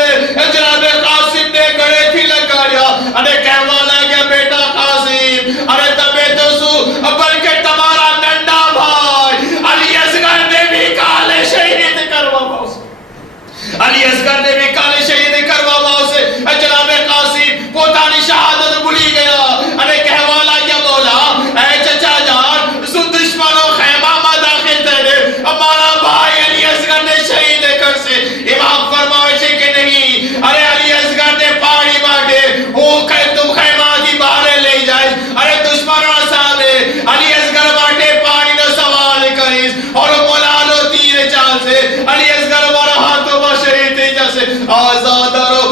જનાબે કાસિમ ને ગળેથી લગાડ્યા અને કહેવા લાગ્યા, બેટા કાસિમ, અરે તમે તો શું, બલકે તમારા નંદા ભાઈ અલી અસગર ને ભી કાલે શહીદ કરવામાં આવશે. અલી અસગર ને ભી કાલે શહીદ કરવામાં આવશે. જનાબે કાસિમ પોતાની શહાદત ભૂલી ગયા અને કહેવા લાગ્યા, મૌલા, એ ચચા જાન, શું દુશ્મનો ખૈમામાં દાખલ થઈને અમારા ભાઈ અલી અસગર ને શહીદ કરશે? ઇમામ ફરમાવે છે કે નહીં, અરે અલી અસગર ને પાણી માટે હું તું ખૈમાથી બહાર લઈ જાય, અરે દુશ્મનો સામે અલી અસગર માટે પાણીનો સવાલ કરીશ और મોલાનો તીર ચાલશે, અલી અસગર મારા હાથોમાં શહીદ થઈ જશે. આઝાદારો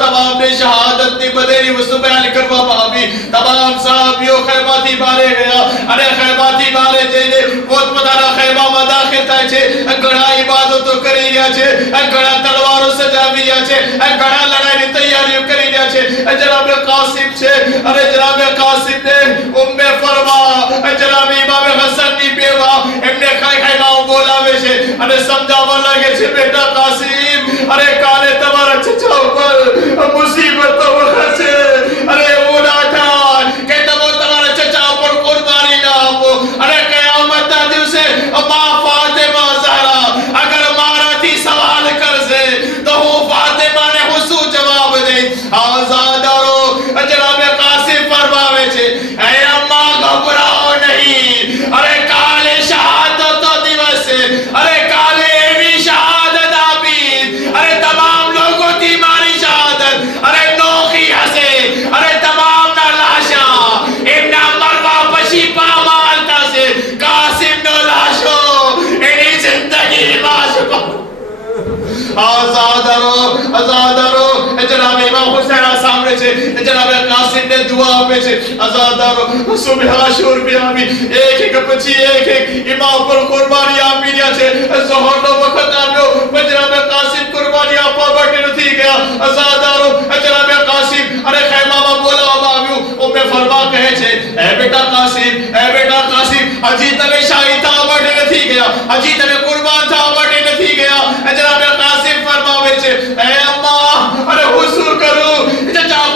તમામને શહાદતની બધેરી વસ્તુ બયાન કરવામાં આવી. તમામ સહાબીઓ ખૈમાથી બહાર ગયા અને ખૈમાથી બહાર જઈને પોતપોતાના ખૈમામાં દાખલ થાય છે. ઘણા ઇબાદતો કરી રહ્યા છે, ઘણા તલવારો સજાવી રહ્યા છે, ઘણા લડાઈની તૈયારીઓ કરી રહ્યા છે. જનાબે કાસિમ છે, અરે જનાબે કાસિમ ને ઉમ્મે ફરમા, જનાબે ઇમામ હસનની બેવા, એમને ખૈમાઓ બોલાવે છે અને સમજાવવા લાગે છે, બેટા કાસિમ, અરે કાલે તમારા ચચા ઉપર મુસીબતો વખત છે. અરે એવું ના થાય કે તમે તમારા ચચા ઉપર કુરબાની ના આપો અને કયામતના દિવસે મા ફાતિમા ઝહરા અગર મારાથી સવાલ કરશે તો હું ફાતિમાને હું શું જવાબ દઈશ? આઝાદારો જનાબે કાસિમ ફરમાવે છે, એ અમ્મા ઘબરાઓ નહીં, અરે કાલે શહાદતનો દિવસ છે, અરે કાલે એવી શહાદત આપી, અરે તમામ લોકોથી મારી શહાદત અરે નોખી હશે, અરે તમામના લાશા એમના મરવા પછી પામાલ થશે. કાસિમનો લાશો એની જિંદગીમાં આઝાદારો જનાબ ઇમામ હુસૈન સાંભળે છે, જનાબ કાસિમ ને દુઆ આપે છે. આઝાદારો સુબહ આશુર ભી આવી, એક એક પછી એક એક ઇમામ પર કુરબાની આપી રહ્યા છે. ઝોહરનો વખત આવ્યો પણ જનાબ કાસિમ કુરબાની આપવા માટે નથી ગયા. આઝાદારો જનાબ કાસિમ અને ખૈમામાં બોલાવવામાં આવ્યું. ઉમ્મે ફરમા કહે છે, એ બેટા કાસિમ, એ બેટા કાસિમ, હજી તમે શાહીદ થવા માટે નથી ગયા, હજી તમે કુરબાન થવા માટે નથી ગયા. જનાબ કાસિમ ફરમાવે છે, એ અમ્મા, અરે હું શું કરું? ચચા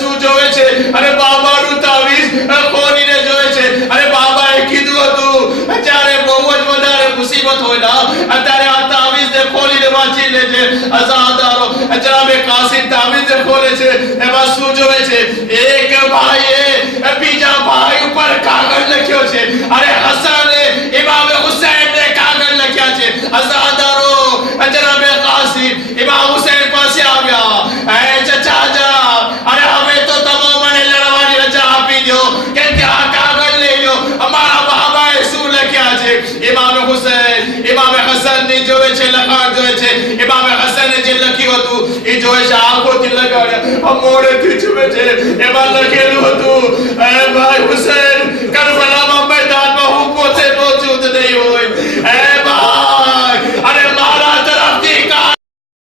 શું જોવે છે? અને બાબાનું તાવીઝ ખોલીને જોવે છે. અને બાબાએ કીધું હતું જ્યારે બહુ જ વધારે મુસીબત હોય ને ત્યારે આ તાવીઝને ખોલીને વાંચી લેજે. અઝાદારો જનાબે કાસિમ તાવીઝ ખોલે છે. એમાં શું જોવે છે? એક ભાઈએ બીજા ભાઈ ઉપર કાગળ લખ્યો છે. અને હસને ઇમામ હુસૈનને કાગળ લખ્યા છે. અઝાદારો જનાબે કાસિમ ઇમામ હુસૈન પાસે આવ્યા. એ ચાચા, અરે હવે તો તમે મને લડવાની રજા આપી દો, કેમ કે આ કાગળ લઈ લો. અમારા બાબાએ શું લખ્યા છે? ઇમામ હુસૈન ઇમામ હસન ની જોવે છે, લખાણ જોવે છે. ઇમામ હસને જે લખ્યું હતું એ જોવે છે, આંખોથી લગાડ્યા, મોઢેથી જોવે છે. એમાં લખેલું હતું